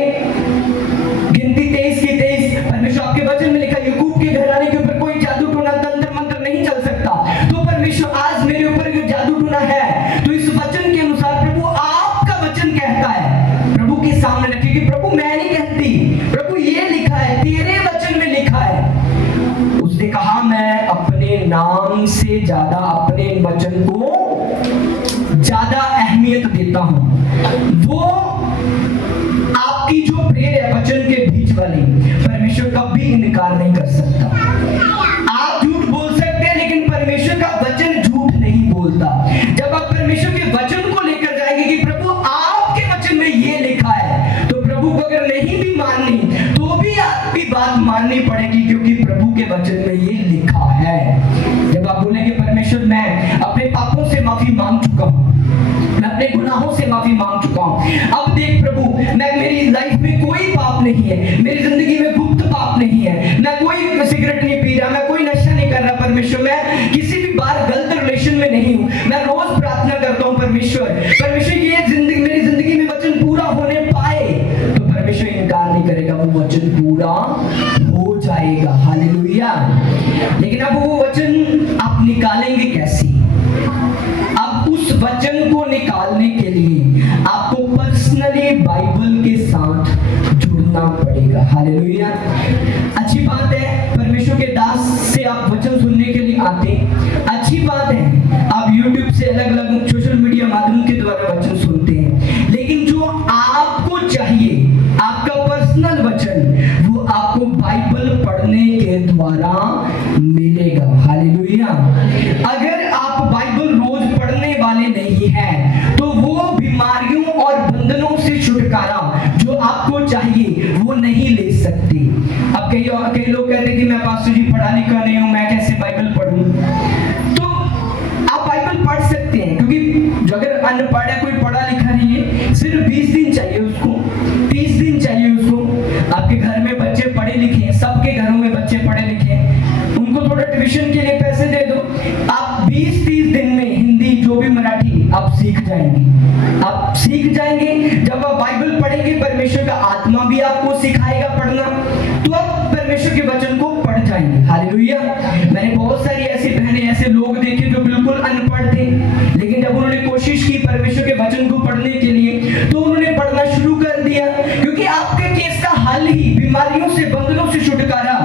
गिनती 23 की 23 परमेश्वर आपके वचन में लिखा याकूब के घराने के ऊपर कोई जादू टोना तंत्र मंत्र नहीं चल सकता, तो परमेश्वर आज मेरे ऊपर जो जादू टोना है, तो इस वचन के अनुसार प्रभु आपका वचन कहता है, प्रभु के सामने रखिए कि प्रभु मैं नहीं कहती, प्रभु ये लिखा है, तेरे वचन में लिखा है। उसने कहा मैं अपने नाम से ज्यादा अपने वचन को ज्यादा अहमियत देता हूं। वो आपकी जो प्रेयर है वचन के बीच वाली, परमेश्वर कभी इनकार नहीं कर सकता। आप झूठ बोल सकते हैं लेकिन परमेश्वर का वचन झूठ नहीं बोलता। जब आप परमेश्वर के वचन को लेकर जाएंगे कि प्रभु आपके वचन में ये लिखा है, तो प्रभु को अगर नहीं भी माननी तो भी आपकी बात माननी पड़ेगी, क्योंकि प्रभु के वचन में ये लिखा है। जब आप बोलेंगे परमेश्वर मैं अपने पापों से माफी मांग चुका हूं, मैं अपने गुनाहों से माफी मांग चुका हूं, अब देख प्रभु मैं मेरी लाइफ में कोई पाप नहीं है, मेरी जिंदगी में गुप्त पाप नहीं है, मैं कोई सिगरेट नहीं पी रहा, मैं कोई नशा नहीं कर रहा परमेश्वर, मैं किसी भी बार गलत रिलेशन में नहीं हूं, मैं रोज प्रार्थना करता हूं परमेश्वर, परमेश्वर ये जिंदगी मेरी जिंदगी में वचन पूरा होने पाए, तो परमेश्वर इनकार नहीं करेगा, वो वचन पूरा हो जाएगा। हालेलुया। लेकिन अब वो वचन आप निकालेंगे कैसे? अब उस वचन को निकालने के लिए आपको पर्सनली बाइबल के साथ जुड़ना पड़ेगा। हालेलुया। अच्छी बात है परमेश्वर के दास से आप वचन सुनने के लिए आते, अच्छी बात है आप YouTube से अलग अलग सोशल मीडिया माध्यम के द्वारा वचन सुनते हैं, लेकिन जो आपको चाहिए आपका पर्सनल वचन वो आपको बाइबल पढ़ने के द्वारा मिलेगा। हालेलुया। अगर आप बाइबल रोज पढ़ने वाले नहीं हैं तो वो बीमारियों और बंधनों से छुटकारा जो आपको चाहिए वो नहीं ले सकते। अब कई लोग कहते हैं कि मैं पास्टर जी पढ़ा लिखा नहीं हूं, मैं कैसे बाइबल पढ़ूं? तो आप बाइबल पढ़ सकते हैं, क्योंकि जो अगर अनपढ़ है, कोई पढ़ा लिखा नहीं है, सिर्फ 20 दिन चाहिए उसको, 30 दिन चाहिए उसको। आपके घर में बच्चे पढ़े लिखे हैं, सबके घरों में बच्चे पढ़े लिखे हैं, उनको थोड़ा ट्यूशन के लिए पैसे दे दो, आप 20-30 दिन में हिंदी जो भी मराठी आप सीख जाएंगे। आप सीख जाएंगे। जब आप बाइबल पढ़ेंगे परमेश्वर का आत्मा भी आपको सिखाएगा पढ़ना, तो आप परमेश्वर के वचन को पढ़ जाएंगे। हालेलुया। मैंने बहुत सारी ऐसी बहनें, ऐसे लोग देखे जो बिल्कुल अनपढ़ थे, लेकिन जब उन्होंने कोशिश की परमेश्वर के वचन को पढ़ने के लिए, तो उन्होंने पढ़ना शुरू कर दिया, क्योंकि आपके केस का बीमारियों से, बंधनों से छुटकारा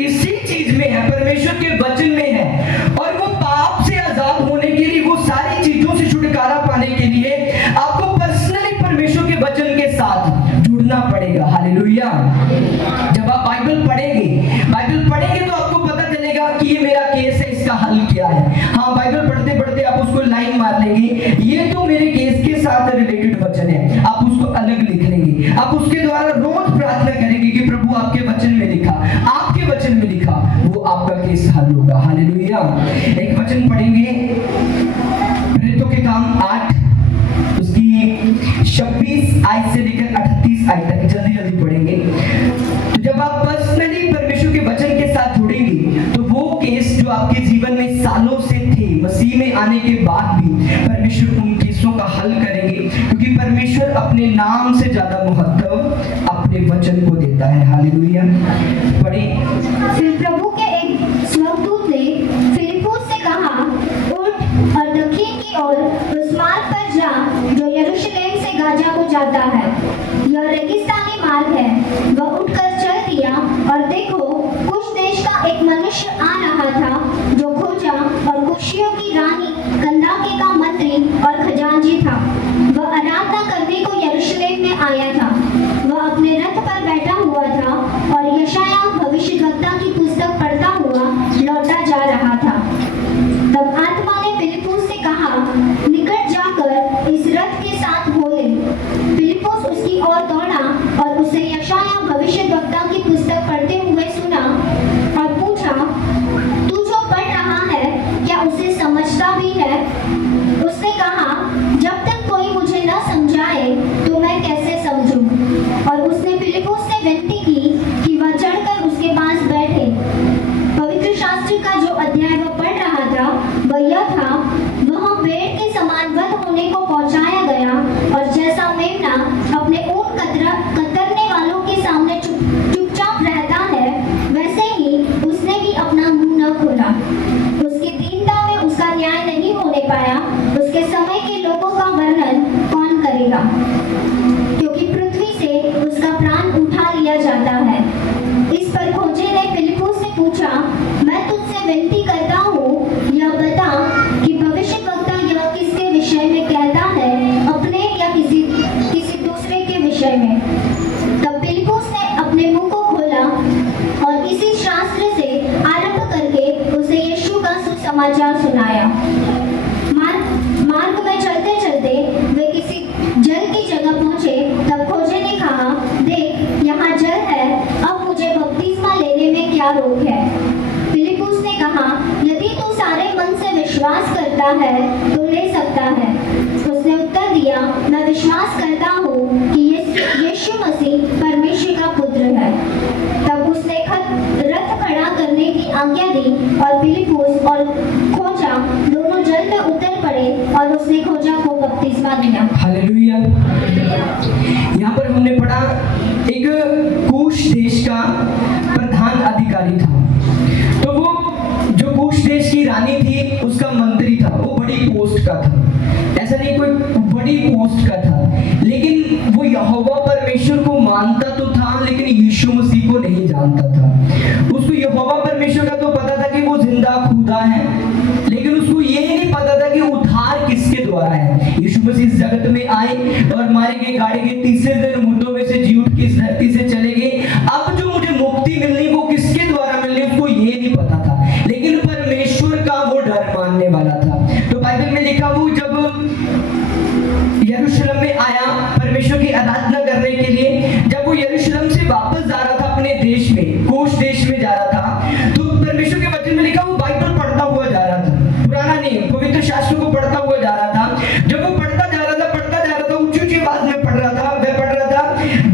इसी चीज में है, परमेश्वर के वचन में है। और वो पाप से आजाद होने के लिए, वो सारी चीजों से छुटकारा पाने के लिए आपको पर्सनली परमेश्वर के वचन के साथ जुड़ना पड़ेगा। हालेलुया। जब आप बाइबल पढ़ेंगे तो आपको पता चलेगा कि ये मेरा केस है, इसका हल क्या है। हाँ, बाइबल पढ़ते पढ़ते आप उसको लाइन मार लेंगे, ये तो मेरे केस के साथ रिलेटेड वचन है, आप उसको अलग लिख लेंगे। आप उसके द्वारा रोज प्रार्थना करेंगे कि प्रभु आपके वचन में लिखा, आपके वचन में लिखा, वो आपका केस हल होगा। हालेलुया। एक वचन पढ़ेंगे, प्रेरितों के काम 8 उसकी 26 आयत से लेकर 38 आयत तक जल्दी जल्दी पढ़ेंगे। तो जब आप पर्सनली परमेश्वर के वचन के साथ जुड़ेंगे तो वो केस जो आपके जीवन में सालों से थे, मसीह में आने के बाद भी परमेश्वर उन केसों का हल करेंगे, क्योंकि परमेश्वर अपने नाम से ज्यादा महत्व अपने वचन को देता है। हालेलुया। पढ़े। फिर प्रभु के एक स्वर्गदूत ने फिलिप्पुस से कहा, उठ और दक्षिण की ओर उस मार्ग पर जा जो यरूशलेम से गाजा को जाता है। यह रेगिस्तानी मार्ग है। वह उठकर चल दिया और देखो, कुछ देश का एक मनुष्य आ रहा था जो खोजा और कुशियों की रानी कंदाके का मंत्री और खजांची था। वह आराधना करने को यरूशलेम में आया था। वह अपने रथ पर बैठा हुआ था और यशायाह भविष्यद्वक्ता की पुस्तक पढ़ता हुआ लौटा जा रहा था। तब आत्मा ने फिलिप्पुस से कहा, निकट जाकर इस रथ के साथ बोले। फिलिप्पुस उसकी ओर दौड़ा और उसे यशायाह भविष्यद्वक्ता की पुस्तक पढ़ते हुए सुना और पूछा, तू जो पढ़ रहा है क्या उसे समझता भी है? उसने कहा, जब तक कोई मुझे न समझाए तो मैं कैसे समझूं? और उसने फिलिप्पुस से विनती की कि वह चढ़कर उसके पास बैठे। पवित्र शास्त्र का जो अध्याय वह पढ़ रहा था वह यह था, वह भेड़ के समान वध होने को पहुंचाया गया और जैसा मेमना अपने ऊन कतरने वालों के सामने चुपचाप रहता है, वैसे ही उसने भी अपना मुंह न खोला। उसकी दीनता में उसका न्याय नहीं होने पाया। उसके समय के लोगों का वर्णन कौन करेगा, क्योंकि पृथ्वी से उसका प्राण उठा लिया जाता है। इस पर खोजे ने फिलिप्पुस से पूछा, मैं तुझसे विनती करता हूँ, यह बता कि भविष्यद्वक्ता यह किसके विषय में कहता है, अपने या किसी दूसरे के विषय में? तब फिलिप्पुस ने अपने मुंह को खोला और इसी शास्त्र से आरंभ करके उसे यीशु का सुसमाचार सुनाया। मार्ग में चलते चलते वे किसी जल की जगह पहुंचे। तब खोजे ने कहा, देख, यहाँ जल है, अब मुझे बपतिस्मा लेने में क्या रोक है? फिलिप्पुस ने कहा, यदि तू सारे मन से विश्वास करता है तो ले सकता है। उसने उत्तर दिया, मैं विश्वास करता हूँ कि यीशु मसीह परमेश्वर का पुत्र है। तब उसने रथ खड़ा करने की आज्ञा दी और फिलिप्पुस और खोजा दोनों जल में उतर पड़े और उसने खोजा को बपतिस्मा दिया। हालेलुया। यहाँ पर हमने पढ़ा, एक कूश देश का प्रधान अधिकारी था। तो वो जो कूश देश की रानी थी उसका मंत्री था, वो बड़ी पोस्ट का था। ऐसा नहीं कोई बड़ी पोस्ट का था, लेकिन वो यहोवा परमेश्वर को मानता तो था, लेकिन यीशु मसीह को नहीं जानता था। उसको यहोवा परमेश्वर का तो पता था कि वो जिंदा खुदा है, लेकिन उसको ये नहीं पता था कि उद्धार किसके द्वारा है। यीशु मसीह इस जगत में आए और मारे गए, गाड़े गए, तीसरे दिन मुर्दों में से जी उठ के इस धरती से चले गए। अब जो मुझे मुक्ति मिलनी वो किसके द्वारा मिलनी उसको ये नहीं पता था, लेकिन परमेश्वर का वो डर मानने वाला था। तो बाइबल में लिखा, वो जब यरूशलेम में आया परमेश्वर की आराधना करने के लिए, जब वो यरूशलेम से वापस जा रहा था अपने देश में, कोश देश में जा रहा था, तो परमेश्वर के वचन में लिखा वो बाइबल पढ़ता हुआ जा रहा था। पुराना नहीं, पवित्र शास्त्र को पढ़ता हुआ जा रहा था। जब वो पढ़ता जा रहा था ऊंची ऊंची आवाज में पढ़ रहा था। वह पढ़ रहा था,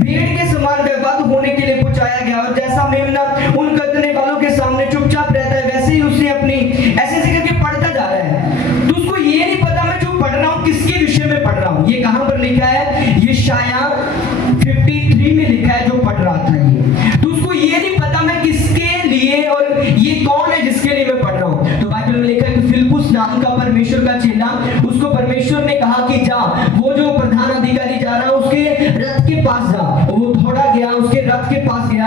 भेड़ के समान व्यवहार होने के लिए पहुंचाया गया और जैसा मेमना उन कतरने वालों के सामने चुपचाप रहता है, वैसे ही उसने अपनी ऐसे करके पढ़ता जा रहा है। तो उसको ये नहीं पता मैं जो पढ़ रहा हूँ किसके विषय में पढ़ रहा हूँ। ये कहां पर लिखा है? यशायाह 53 में लिखा है जो पढ़ रहा था ये। तो उसको ये नहीं पता मैं किसके लिए और ये कौन है जिसके लिए मैं पढ़ रहा हूँ। तो बाइबल में लिखा है कि फिलिप्पुस नाम का परमेश्वर का चेला, उसको परमेश्वर ने कहा कि जा, वो जो प्रधान अधिकारी जा रहा है उसके रथ के पास जा। वो दौड़ा गया, उसके रथ के पास गया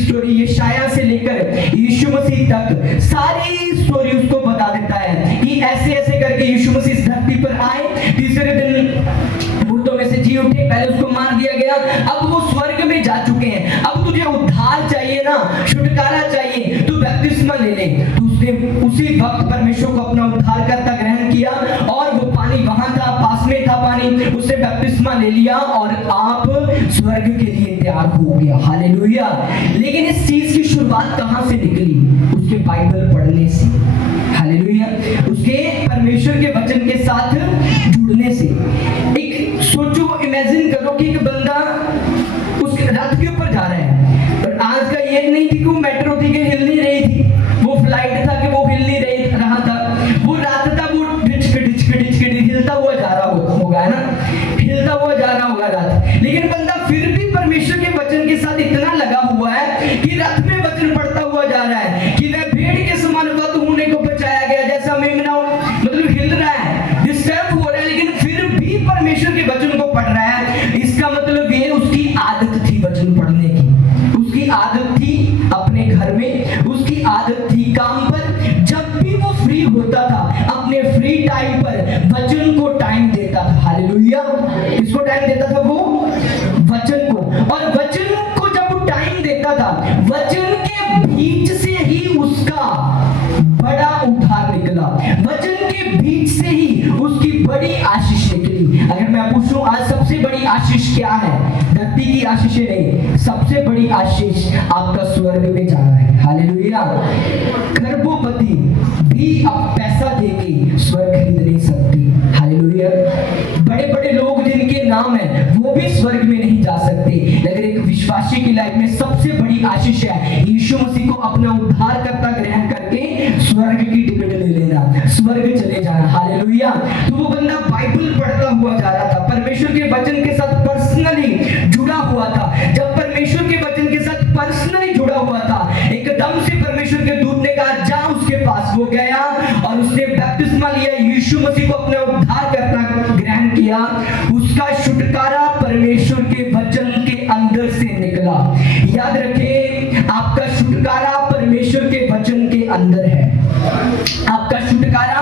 स्टोरी यशाया से लेकर यीशु मसीह तक सारी स्टोरी उसको बता देता है कि ऐसे ऐसे करके यीशु मसीह इस धरती पर आए, तीसरे दिन मुर्दों में से जी उठे, पहले उसको मार दिया गया, अब वो स्वर्ग में जा चुके हैं। अब तुझे उद्धार चाहिए ना, छुटकारा चाहिए, तू बपतिस्मा ले ले। तो उसने उसी वक्त परमेश्वर को अपना उद्धारकर्ता ग्रहण किया और वो पानी वहां था, पास में था पानी, उसने बपतिस्मा ले लिया और आप स्वर्ग के लिए तैयार हो गया। हालेलुया। लेकिन इस चीज की शुरुआत कहां से निकली? उसके बाइबल पढ़ने से। हालेलुया। उसके परमेश्वर के वचन के साथ जुड़ने से। एक सोचो, इमेजिन करो कि एक बंदा उस रथ के ऊपर जा रहा है, और आज का ये नहीं थी कि वो मेट्रो थी कि हिल नहीं रही थी, वो फ्लाइट था कि वो हिल नहीं रहा था, वो रात था, वो डिचक हिलता हुआ जा रहा होगा, है ना, हिलता हुआ जा रहा होगा रात। लेकिन बंदा फिर भी परमेश्वर के वचन के साथ इतना लगा हुआ है कि रथ में वचन पढ़ता हुआ जा रहा है कि वह भेड़ के समान वध होने को बचाया गया, जैसा मेमना मतलब हिल रहा है, डिस्टर्ब हो रहा है, लेकिन फिर भी परमेश्वर के वचन को पढ़ रहा है। इसका मतलब ये उसकी आदत थी वचन पढ़ने की, उसकी आदत थी अपने घर में, उसकी आदत थी काम पर, जब भी वो फ्री होता था अपने फ्री टाइम पर वचन को टाइम देता था। हालेलुया। किसको टाइम देता था? वो वचन को। और वचन को जब वो टाइम देता था, वचन के बीच से ही उसका बड़ा उद्धार निकला, वचन के बीच से ही उसकी बड़ी आशीष निकली। अगर मैं पूछूं आज सबसे बड़ी आशीष क्या है? धरती की आशीषें नहीं, सबसे बड़ी आशीष आपका स्वर्ग में जाना है। हालेलुया। गर्भवती भी अब पैसा देके स्वर्ग खरीद नहीं सकती। हालेलुया। बड़े बड़े लोग जिनके नाम है वो भी स्वर्ग में नहीं जा सकते, लेकिन एक विश्वासी की लाइफ में सबसे बड़ी आशीष है यीशु मसीह को अपना उद्धारकर्ता ग्रहण करके स्वर्ग की टिकट ले लेना, स्वर्ग चले जाना। हालेलुया। तो वो बंदा बाइबल पढ़ता हुआ जा रहा था, परमेश्वर के वचन के साथ पर्सनली जुड़ा हुआ था। जब परमेश्वर के वचन के साथ पर्सनली जुड़ा हुआ था, एकदम से परमेश्वर के दूत ने कहा जा उसके पास। वो गया और उसने बपतिस्मा लिया, यीशु मसीह को अपना उद्धारकर्ता ग्रहण किया। उसका छुटकारा परमेश्वर के वचन के अंदर से निकला। याद रखें, आपका छुटकारा परमेश्वर के वचन के अंदर है। आपका छुटकारा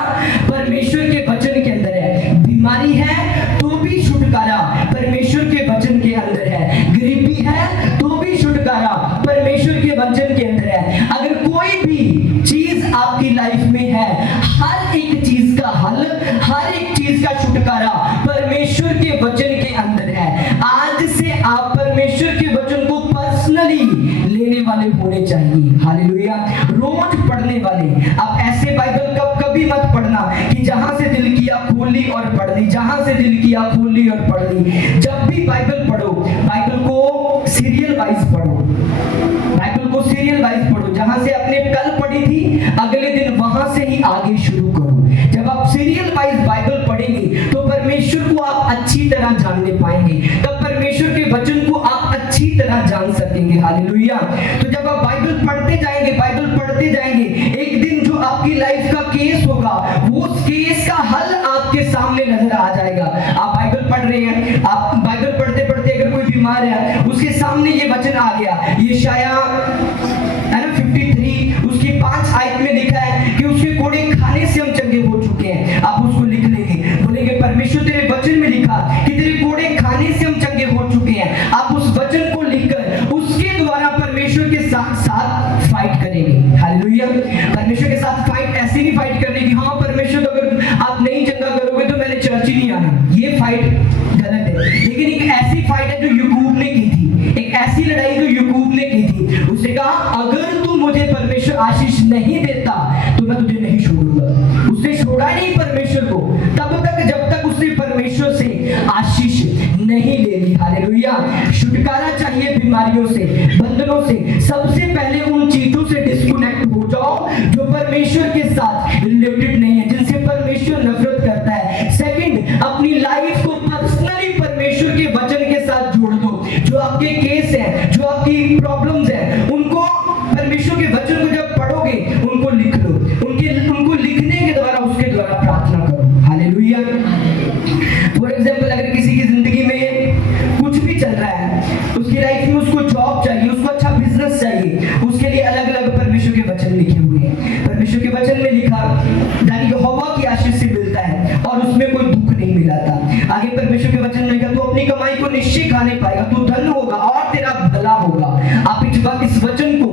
परमेश्वर के वचन के अंदर है। बीमारी है तो भी छुटकारा परमेश्वर के वचन के अंदर है। गरीबी है तो भी छुटकारा परमेश्वर के वचन के अंदर है। अगर कोई भी चीज आपकी लाइफ में है, हर एक चीज का हल, हर एक चीज का छुटकारा परमेश्वर के वचन के अंदर है। आज से आप परमेश्वर के वचन को पर्सनली लेने वाले होने चाहिए। हालेलुया। रोज पढ़ने वाले। आप ऐसे बाइबल कभी मत पढ़ना कि जहां से दिल किया खोल ली और पढ़ ली, जहां से दिल किया खोल ली और पढ़ ली। जब भी बाइबल पढ़ो, बाइबल को सीरियल वाइज पढ़ो, बाइबल को सीरियल वाइज पढ़ो। जहां से आपने कल पढ़ी थी, अगले दिन वहां से ही आगे शुरू करो। जब आप सीरियल वाइज बाइबल पढ़ेंगे तो परमेश्वर को आप अच्छी तरह जानने पाएंगे, तब परमेश्वर के वचन को आप अच्छी तरह जान सकेंगे। हालेलुया। तो जब आप बाइबल पढ़ते जाएंगे, बाइबल पढ़ते जाएंगे, एक दिन जो आपकी लाइफ का केस होगा, वो उस केस का हल आपके सामने नजर आ जाएगा। आप बाइबल पढ़ रहे हैं, आप बाइबल पढ़ते पढ़ते अगर कोई बीमार है, उसके सामने ये वचन आ गया, यशाया 53 उसकी 5 आयत में लिखा है कि उसके कोड़े खाने से हम चंगे हो चुके हैं। आप उसको लिख लेंगे, बोलेंगे परमेश्वर तेरे वचन में लिखा कि तेरे कोड़े खाने से हम चंगे हो चुके हैं। आप उस वचन को लिखकर उसके द्वारा परमेश्वर के साथ फाइट करेंगे। हालेलुया। परमेश्वर के साथ फाइट ऐसी नहीं फाइट करने की, हाँ परमेश्वर अगर आप नहीं चंगा करोगे तो मैंने चर्च ही नहीं आना, ये फाइट गलत है। लेकिन एक ऐसी फाइट है जो याकूब ने की थी, एक ऐसी लड़ाई जो याकूब ने की थी। उसने कहा अगर तू मुझे परमेश्वर आशीष नहीं देता तो मैं तुझे नहीं छोड़ूंगा। उसने छोड़ा नहीं परमेश्वर को तब तक जब तक उसने परमेश्वर से आशीष नहीं ले ली। हालेलुया। छुटकारा चाहिए बीमारियों से, बंधनों से। सबसे पहले उन चीजों से डिस्कनेक्ट हो जाओ जो परमेश्वर के साथ रिलेटेड नहीं है, जिनसे परमेश्वर नफरत करता है। सेकंड, अपनी लाइफ को पर्सनली परमेश्वर के वचन के साथ जोड़ दो। जो आपके केस है, जो आपकी प्रॉब्लम्स है, उनको परमेश्वर के वचन को जब पढ़ोगे उनको लिख लो, उनको लिखने के द्वारा उसके द्वारा प्रार्थना करो। हालेलुया। फॉर एग्जाम्पल, अगर किसी की जिंदगी में कुछ भी चल रहा है, उसकी लाइफ में उसको जॉब चाहिए, उसको अच्छा बिजनेस चाहिए, अलग अलग परमेश्वर के वचन लिखे हुए हैं। परमेश्वर के वचन में लिखा धन यहोवा की आशीष से मिलता है और उसमें कोई दुख नहीं मिलाता। आगे परमेश्वर के वचन में लिखा तू अपनी कमाई को निश्चय खाने पाएगा, तू धन होगा और तेरा भला होगा। आप इस वचन को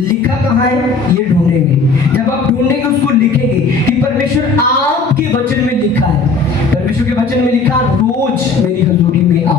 लिखा कहाँ है ये ढूंढेंगे। जब आप ढूंढेंगे उसको लिखेंगे कि परमेश्वर आपके वचन में लिखा है। परमेश्वर के वचन में लिखा रोज मेरी हजूरी में आ,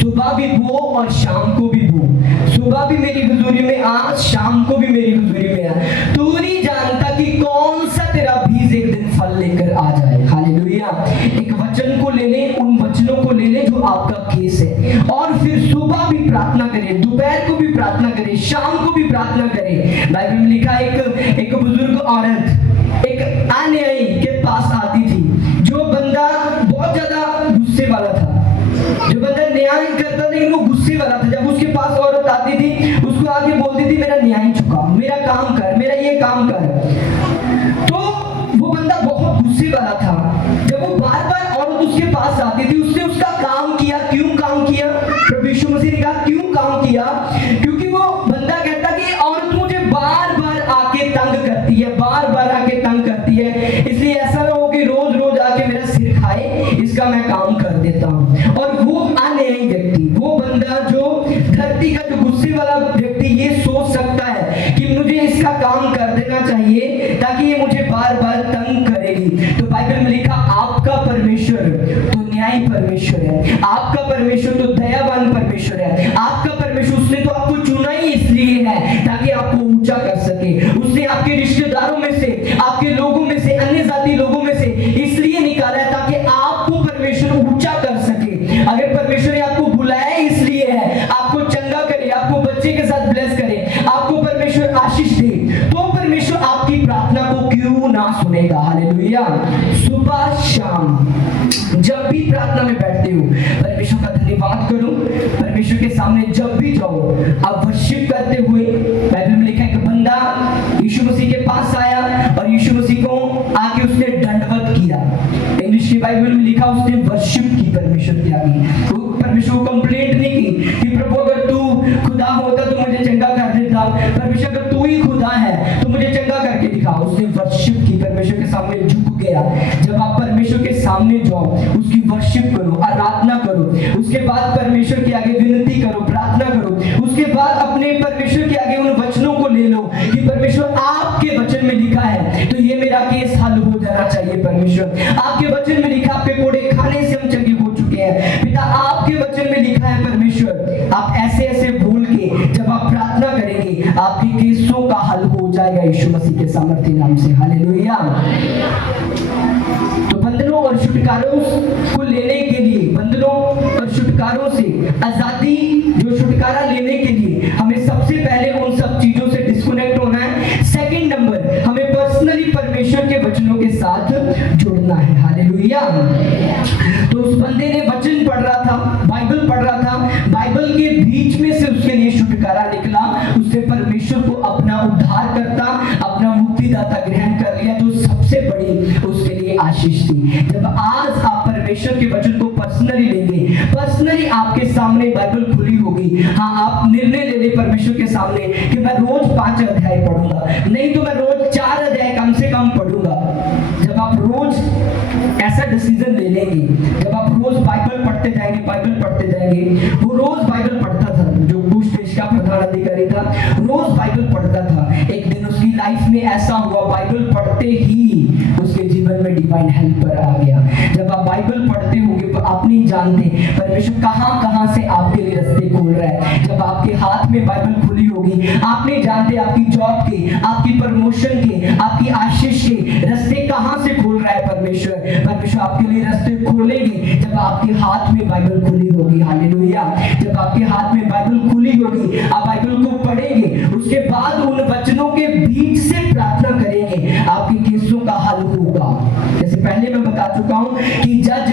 सुबह भी बो और शाम को भी बो। सुबह भी मेरी हजूरी में आ, शाम को भी मेरी हजूरी में आ। तू नहीं जानता कि कौन सा तेरा बीज एक दिन फल लेकर आ जाए। हालेलुया। एक वचन को ले ले, उन वचनों को ले ले जो आपका केस है, और फिर सुबह भी प्रार्थना करें, दोपहर को भी प्रार्थना करें, शाम को भी प्रार्थना करें। बाइबल में लिखा एक बुजुर्ग औरत एक अन्यायी के पास आती थी। जो बंदा बहुत ज्यादा गुस्से वाला था, जो बंदा न्याय करता था लेकिन वो गुस्से वाला था, जब उसके पास औरत आती थी उसको आके बोलती थी मेरा न्याय चुका, मेरा काम कर, मेरा ये काम कर। तो वो बंदा बहुत गुस्से वाला था। जब वो बार बार औरत उसके पास आती थी उसने उसका काम किया। क्यों काम किया? प्रभु यीशु मसीह ने कहा क्यों काम किया? क्योंकि वो बंदा कहता कि औरत मुझे बार बार आके तंग करती है, बार बार आके तंग करती है, इसलिए ऐसा ना हो कि रोज रोज आके मेरा सिर खाए, इसका मैं काम कर देता हूँ। और वो अन्यायी व्यक्ति, वो बंदा जो धरती का जो गुस्से वाला व्यक्ति ये सोच सकता है कि मुझे इसका काम कर देना चाहिए ताकि ये मुझे बार बार तंग करेगी। तो बाइबल में लिखा आपका परमेश्वर तो न्यायी परमेश्वर है, आपका परमेश्वर तो दयावान परमेश्वर है, आपका परमेश्वर उसने तो आपको चुना ही इसलिए है ताकि आपको ऊंचा कर सके। उसने आपके रिश्तेदारों में से, आपके लोगों में से, अन्य जाति लोगों में से इसलिए निकाला है ताकि आपको परमेश्वर ऊंचा कर सके। अगर परमेश्वर ने आपको बुलाया इसलिए है आपको चंगा करे, आपको बच्चे के साथ ब्लेस करे, आपको परमेश्वर आशीष दे, तो परमेश्वर आपकी प्रार्थना को क्यों ना सुनेगा। हालेलुया। सुबह शाम जब भी प्रार्थना में बैठते हो परमेश्वर का धन्यवाद करो। परमेश्वर के सामने जब भी जाओ आप वर्शिप करते हुए, बाइबल में लिखा है कि बंदा यीशु मसीह के पास आया और यीशु मसीह को आके उसने दंडवत किया। इंग्लिश की बाइबल में लिखा उसने वर्शिप की परमेश्वर के आगे। तो परमेश्वर को कंप्लेंट नहीं की कि प्रभु अगर तू खुदा होता तो मुझे चंगा कर देता, परमेश्वर अगर तू ही खुदा है तो मुझे चंगा करके दिखा। उसने वर्शिप की, परमेश्वर के सामने झुक गया। जब आप परमेश्वर के सामने जाओ उसकी वर्शिप करो, आराधना करो, उसके बाद परमेश्वर के आगे विनती करो, प्रार्थना करो, उसके बाद अपने परमेश्वर के आगे उन वचनों को ले लो कि परमेश्वर आपके वचन में लिखा है तो ये मेरा केस हल हो जाना चाहिए। परमेश्वर आपके वचन में लिखा आपके कोड़े खाने से हम चंगे हो चुके हैं। पिता आपके वचन में लिखा है परमेश्वर आप ऐसे ऐसे बोल के जब आप प्रार्थना करेंगे आपके केसों का हल हो जाएगा यीशु मसीह के सामर्थ्य नाम से। हालेलुया। तो बंधनों और छुटकारों को लेने के लिए, बंधनों और छुटकारों से आजादी, जो छुटकारा लेने के लिए हमें सबसे पहले उन सब चीजों से डिस्कनेक्ट होना है। सेकंड नंबर हमें पर्सनली परमेश्वर के वचनों के साथ जुड़ना है। हालेलुया। तो उस बंदे ने वचन पढ़ रहा था, बाइबल पढ़ रहा था, बाइबल के बीच में से उसके लिए छुटकारा निकला। उसने परमेश्वर को अपना उद्धारकर्ता, अपना मुक्तिदाता ग्रहण कर लिया, जो सबसे बड़ी उसके लिए आशीष थी। जब आज आप परमेश्वर के वचन को पर्सनली लेंगे, पर्सनली आपके सामने बाइबल खुली होगी, हाँ आप निर्णय ले ले परमेश्वर के सामने कि मैं रोज 5 अध्याय पढ़ूंगा, नहीं तो मैं रोज 4 अध्याय कम से कम पढ़ूंगा। जब आप रोज ऐसा डिसीजन ले लेंगे, जब आप रोज बाइबल पढ़ते जाएंगे, बाइबल पढ़ते जाएंगे, वो रोज बाइबल पढ़ता था, जो बुश देश का प्रधान अधिकारी था, रोज बाइबल पढ़ता था। एक दिन उसकी लाइफ में ऐसा हुआ, बाइबल पढ़ते ही उसके जीवन में डिवाइन हेल्पर आ गया। जब आप बाइबल पढ़ते होंगे तो आप नहीं जानते परमेश्वर कहां कहां से आपके लिए रास्ते खोल रहा है। जब आपके हाथ में बाइबल खुली होगी आप नहीं जानते आपकी जॉब के, आपकी प्रमोशन के, आपकी आशीष के रास्ते कहां से खोल रहा है परमेश्वर। परमेश्वर आपके लिए रास्ते खोलेंगे जब आपके हाथ में बाइबल खुली होगी। हालेलुया। जब आपके हाथ में बाइबल खुली होगी, आप बाइबल को पढ़ेंगे, उसके बाद उन वचनों के बीच से प्रार्थना करेंगे, आपके केसों का हल होगा। जैसे पहले मैं बता चुका हूं कि जज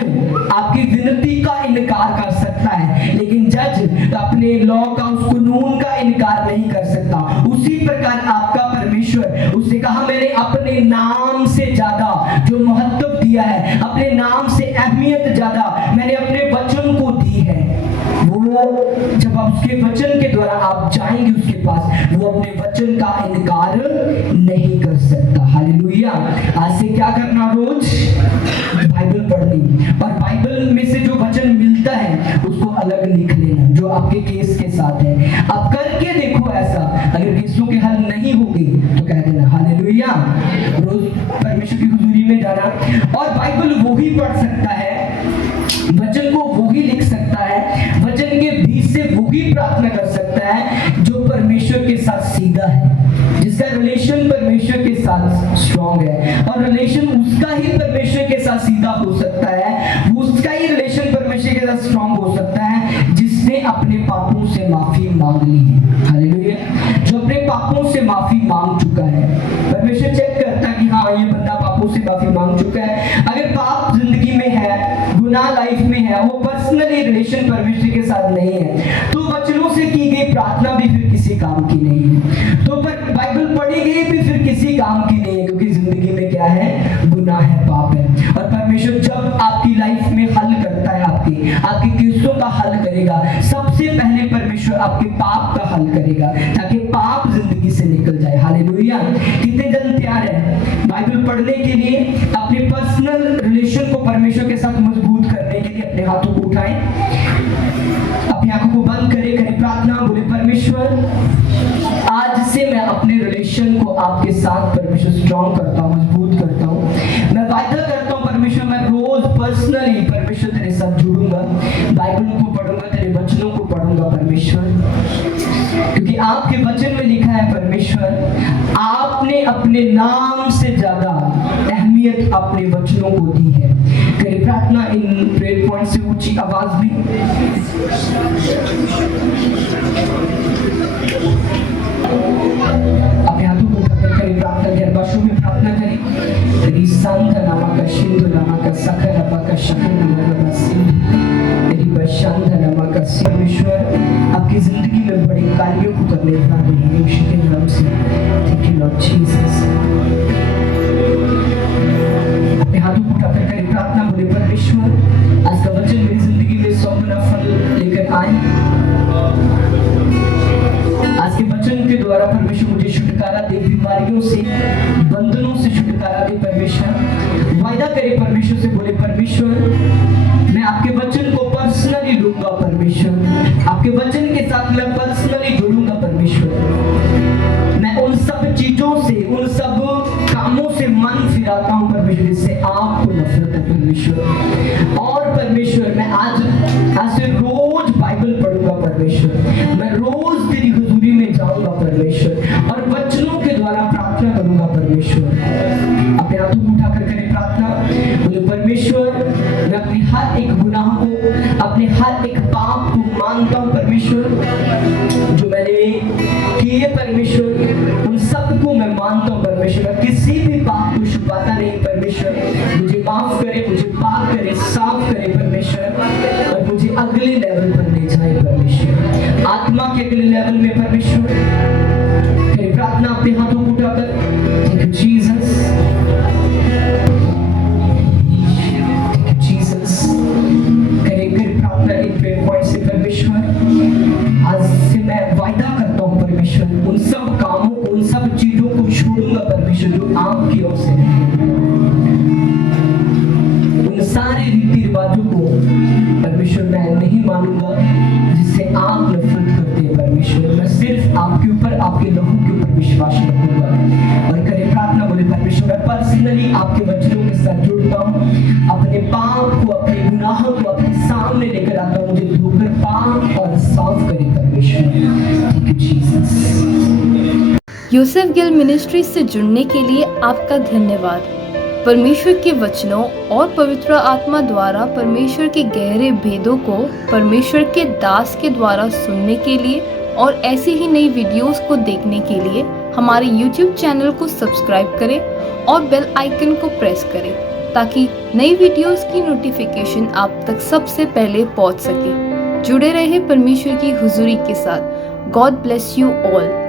आपकी विनती का इनकार कर सकता है, लेकिन जज अपने लॉ का, उस कानून का इनकार नहीं कर सकता। उसी प्रकार आपका परमेश्वर, उसने कहा मैंने अपने नाम से ज्यादा जो महत्व दिया है, अपने नाम से अहमियत ज्यादा मैंने अपने वचन को दी है। वो जब आप उसके वचन के द्वारा आप जाएंगे उसके पास, वो अपने वचन का इनकार नहीं कर सकता। हालेलुया। आज से क्या करना, रोज बाइबल पढ़नी, और बाइबल में से जो वचन मिलता है उसको अलग लिख लेना जो आपके केस के साथ है। अब करके देखो ऐसा, अगर केसों के हल नहीं होगी तो कह देना हालेलुया। रोज परमेश्वर की हुजूरी में जाना, और बाइबल वो ही पढ़ सकता है, वचन को वो ही लिख सकता है, वचन के बीच से वो ही प्रार्थना कर सकता है जो परमेश्वर के साथ सीधा है, जिसका रिलेशन परमेश्वर के साथ स्ट्रॉन्ग है। और रिलेशन उसका ही परमेश्वर के साथ सीधा हो सकता है, उसका ही रिलेशन परमेश्वर के साथ स्ट्रॉन्ग हो सकता है जिसने अपने पापों से माफी मांग ली है। हालेलुया। जो अपने पापों से माफी मांग चुका है, परमेश्वर चेक करता है कि हाँ ये बंदा पापों से माफी मांग चुका है। अगर पाप जिंदगी में है, गुनाह लाइफ में है, वो पर्सनली रिलेशन परमेश्वर के साथ नहीं है, तो वचनों से की गई प्रार्थना भी फिर किसी काम की नहीं है, तो पर बाइबल पढ़ी गई भी फिर किसी काम की नहीं है, क्योंकि जिंदगी में क्या है, गुनाह है, पाप है। और परमेश्वर जब आपकी लाइफ में हल करता है, आपके केसों का हल करेगा, सबसे पहले परमेश्वर आपके पाप का हल करेगा ताकि पाप जिंदगी से निकल जाए। हालेलुया। कितने जन तैयार है बाइबल पढ़ने के लिए, अपने पर्सनल रिलेशन को परमेश्वर के साथ मजबूत करने के लिए? अपने हाथों को उठाएं, अपनी आंखों को बंद करें प्रार्थना, बोले परमेश्वर आज से मैं अपने रिलेशन को आपके साथ परमेश्वर स्ट्रॉन्ग करता हूँ, मजबूत करता हूँ। मैं वायदा करता हूँ परमेश्वर, मैं रोज पर्सनली परमेश्वर तेरे साथ जुड़ूंगा, बाइबल को पढ़ूंगा, तेरे वचनों को पढ़ूंगा परमेश्वर, क्योंकि आपके वचन में लिखा है परमेश्वर आपने अपने नाम से ज्यादा अहमियत अपने वचनों को दी है। करें प्रार्थना इन प्रेयर पॉइंट से ऊंची आवाज में। अपने हाथों को उठाकर करें प्रार्थना, गैर भाषाओं में प्रार्थना करें। तेरी संत नामा का शिंदु नामा का सखर नामा का शकर नामा का सिंधु, तेरी बशांत नामा का परमेश्वर आपकी जिंदगी में बड़े कार्यों को करने वाले हैं यीशु के नाम से। Thank you Lord Jesus. अपने हाथों को उठाकर करें प्रार्थना, बोले परमेश्वर आज का वचन मेरी जिंदगी में 100 गुना फल लेकर आए। आज के वचन के द्वारा परमेश्वर मुझे छुटकारा दे, बीमारियों से, बंधनों से छुटकारा दे परमेश्वर। वायदा करे परमेश्वर से, बोले परमेश्वर मैं आपके वचन को पर्सनली लूंगा परमेश्वर, आपके वचन के साथ मैं पर्सनली जुड़ूंगा परमेश्वर। मैं उन सब चीजों से, उन सब कामों से मन फिराता हूं परमेश्वर जिससे आपको नफरत है परमेश्वर। और परमेश्वर मैं आज से रोज बाइबल पढ़ूंगा परमेश्वर, मैं रोज तेरी हुजूरी में जाऊंगा परमेश्वर, और वचनों के द्वारा प्रार्थना करूंगा परमेश्वर। अपने हाथों को उठाकर करें प्रार्थना, बोले परमेश्वर मैं अपनी हर एक गुनाह को, अपने हर एक पाप को मानता हूं परमेश्वर, जो मैंने किए परमेश्वर उन सब को मैं मानता हूं परमेश्वर। मैं किसी भी पाप को छुपाता नहीं परमेश्वर, मुझे माफ करे, मुझे पाक करे, साफ करे परमेश्वर, और मुझे अगले लेवल पर ले जाए परमेश्वर, आत्मा के अगले लेवल में परमेश्वर। करें प्रार्थना अपने हाथों को उठाकर, thank you Jesus, thank you Jesus. करें प्रार्थना इन प्रेयर पॉइंट से परमेश्वर आज से मैं वायदा करता हूँ परमेश्वर उन सब कामों, उन सब चीजों को छोड़ूंगा परमेश्वर जो आपकी ओर से है, उन सारे रीति रिवाजों को परमेश्वर मैं नहीं मानूंगा जिससे आप नफरत करते हैं परमेश्वर। मैं सिर्फ आपके ऊपर, आपके लहू के ऊपर विश्वास रखूंगा। और करें प्रार्थना, बोले परमेश्वर मैं पर्सनली आपके वचनों के साथ जुड़ता हूँ, अपने पाप को, अपने गुनाहों को अपने सामने लेकर आता हूँ, मुझे धोकर पाक और साफ करे परमेश्वर। Thank you Jesus. Yusuf Gill ministry से जुड़ने के लिए आपका धन्यवाद। परमेश्वर के वचनों और पवित्र आत्मा द्वारा परमेश्वर के गहरे भेदों को परमेश्वर के दास के द्वारा सुनने के लिए और ऐसी ही नई वीडियोस को देखने के लिए हमारे YouTube चैनल को सब्सक्राइब करें और बेल आइकन को प्रेस करें ताकि नई वीडियोस की नोटिफिकेशन आप तक सबसे पहले पहुंच सके। जुड़े रहे परमेश्वर की हुजूरी के साथ। God bless you all.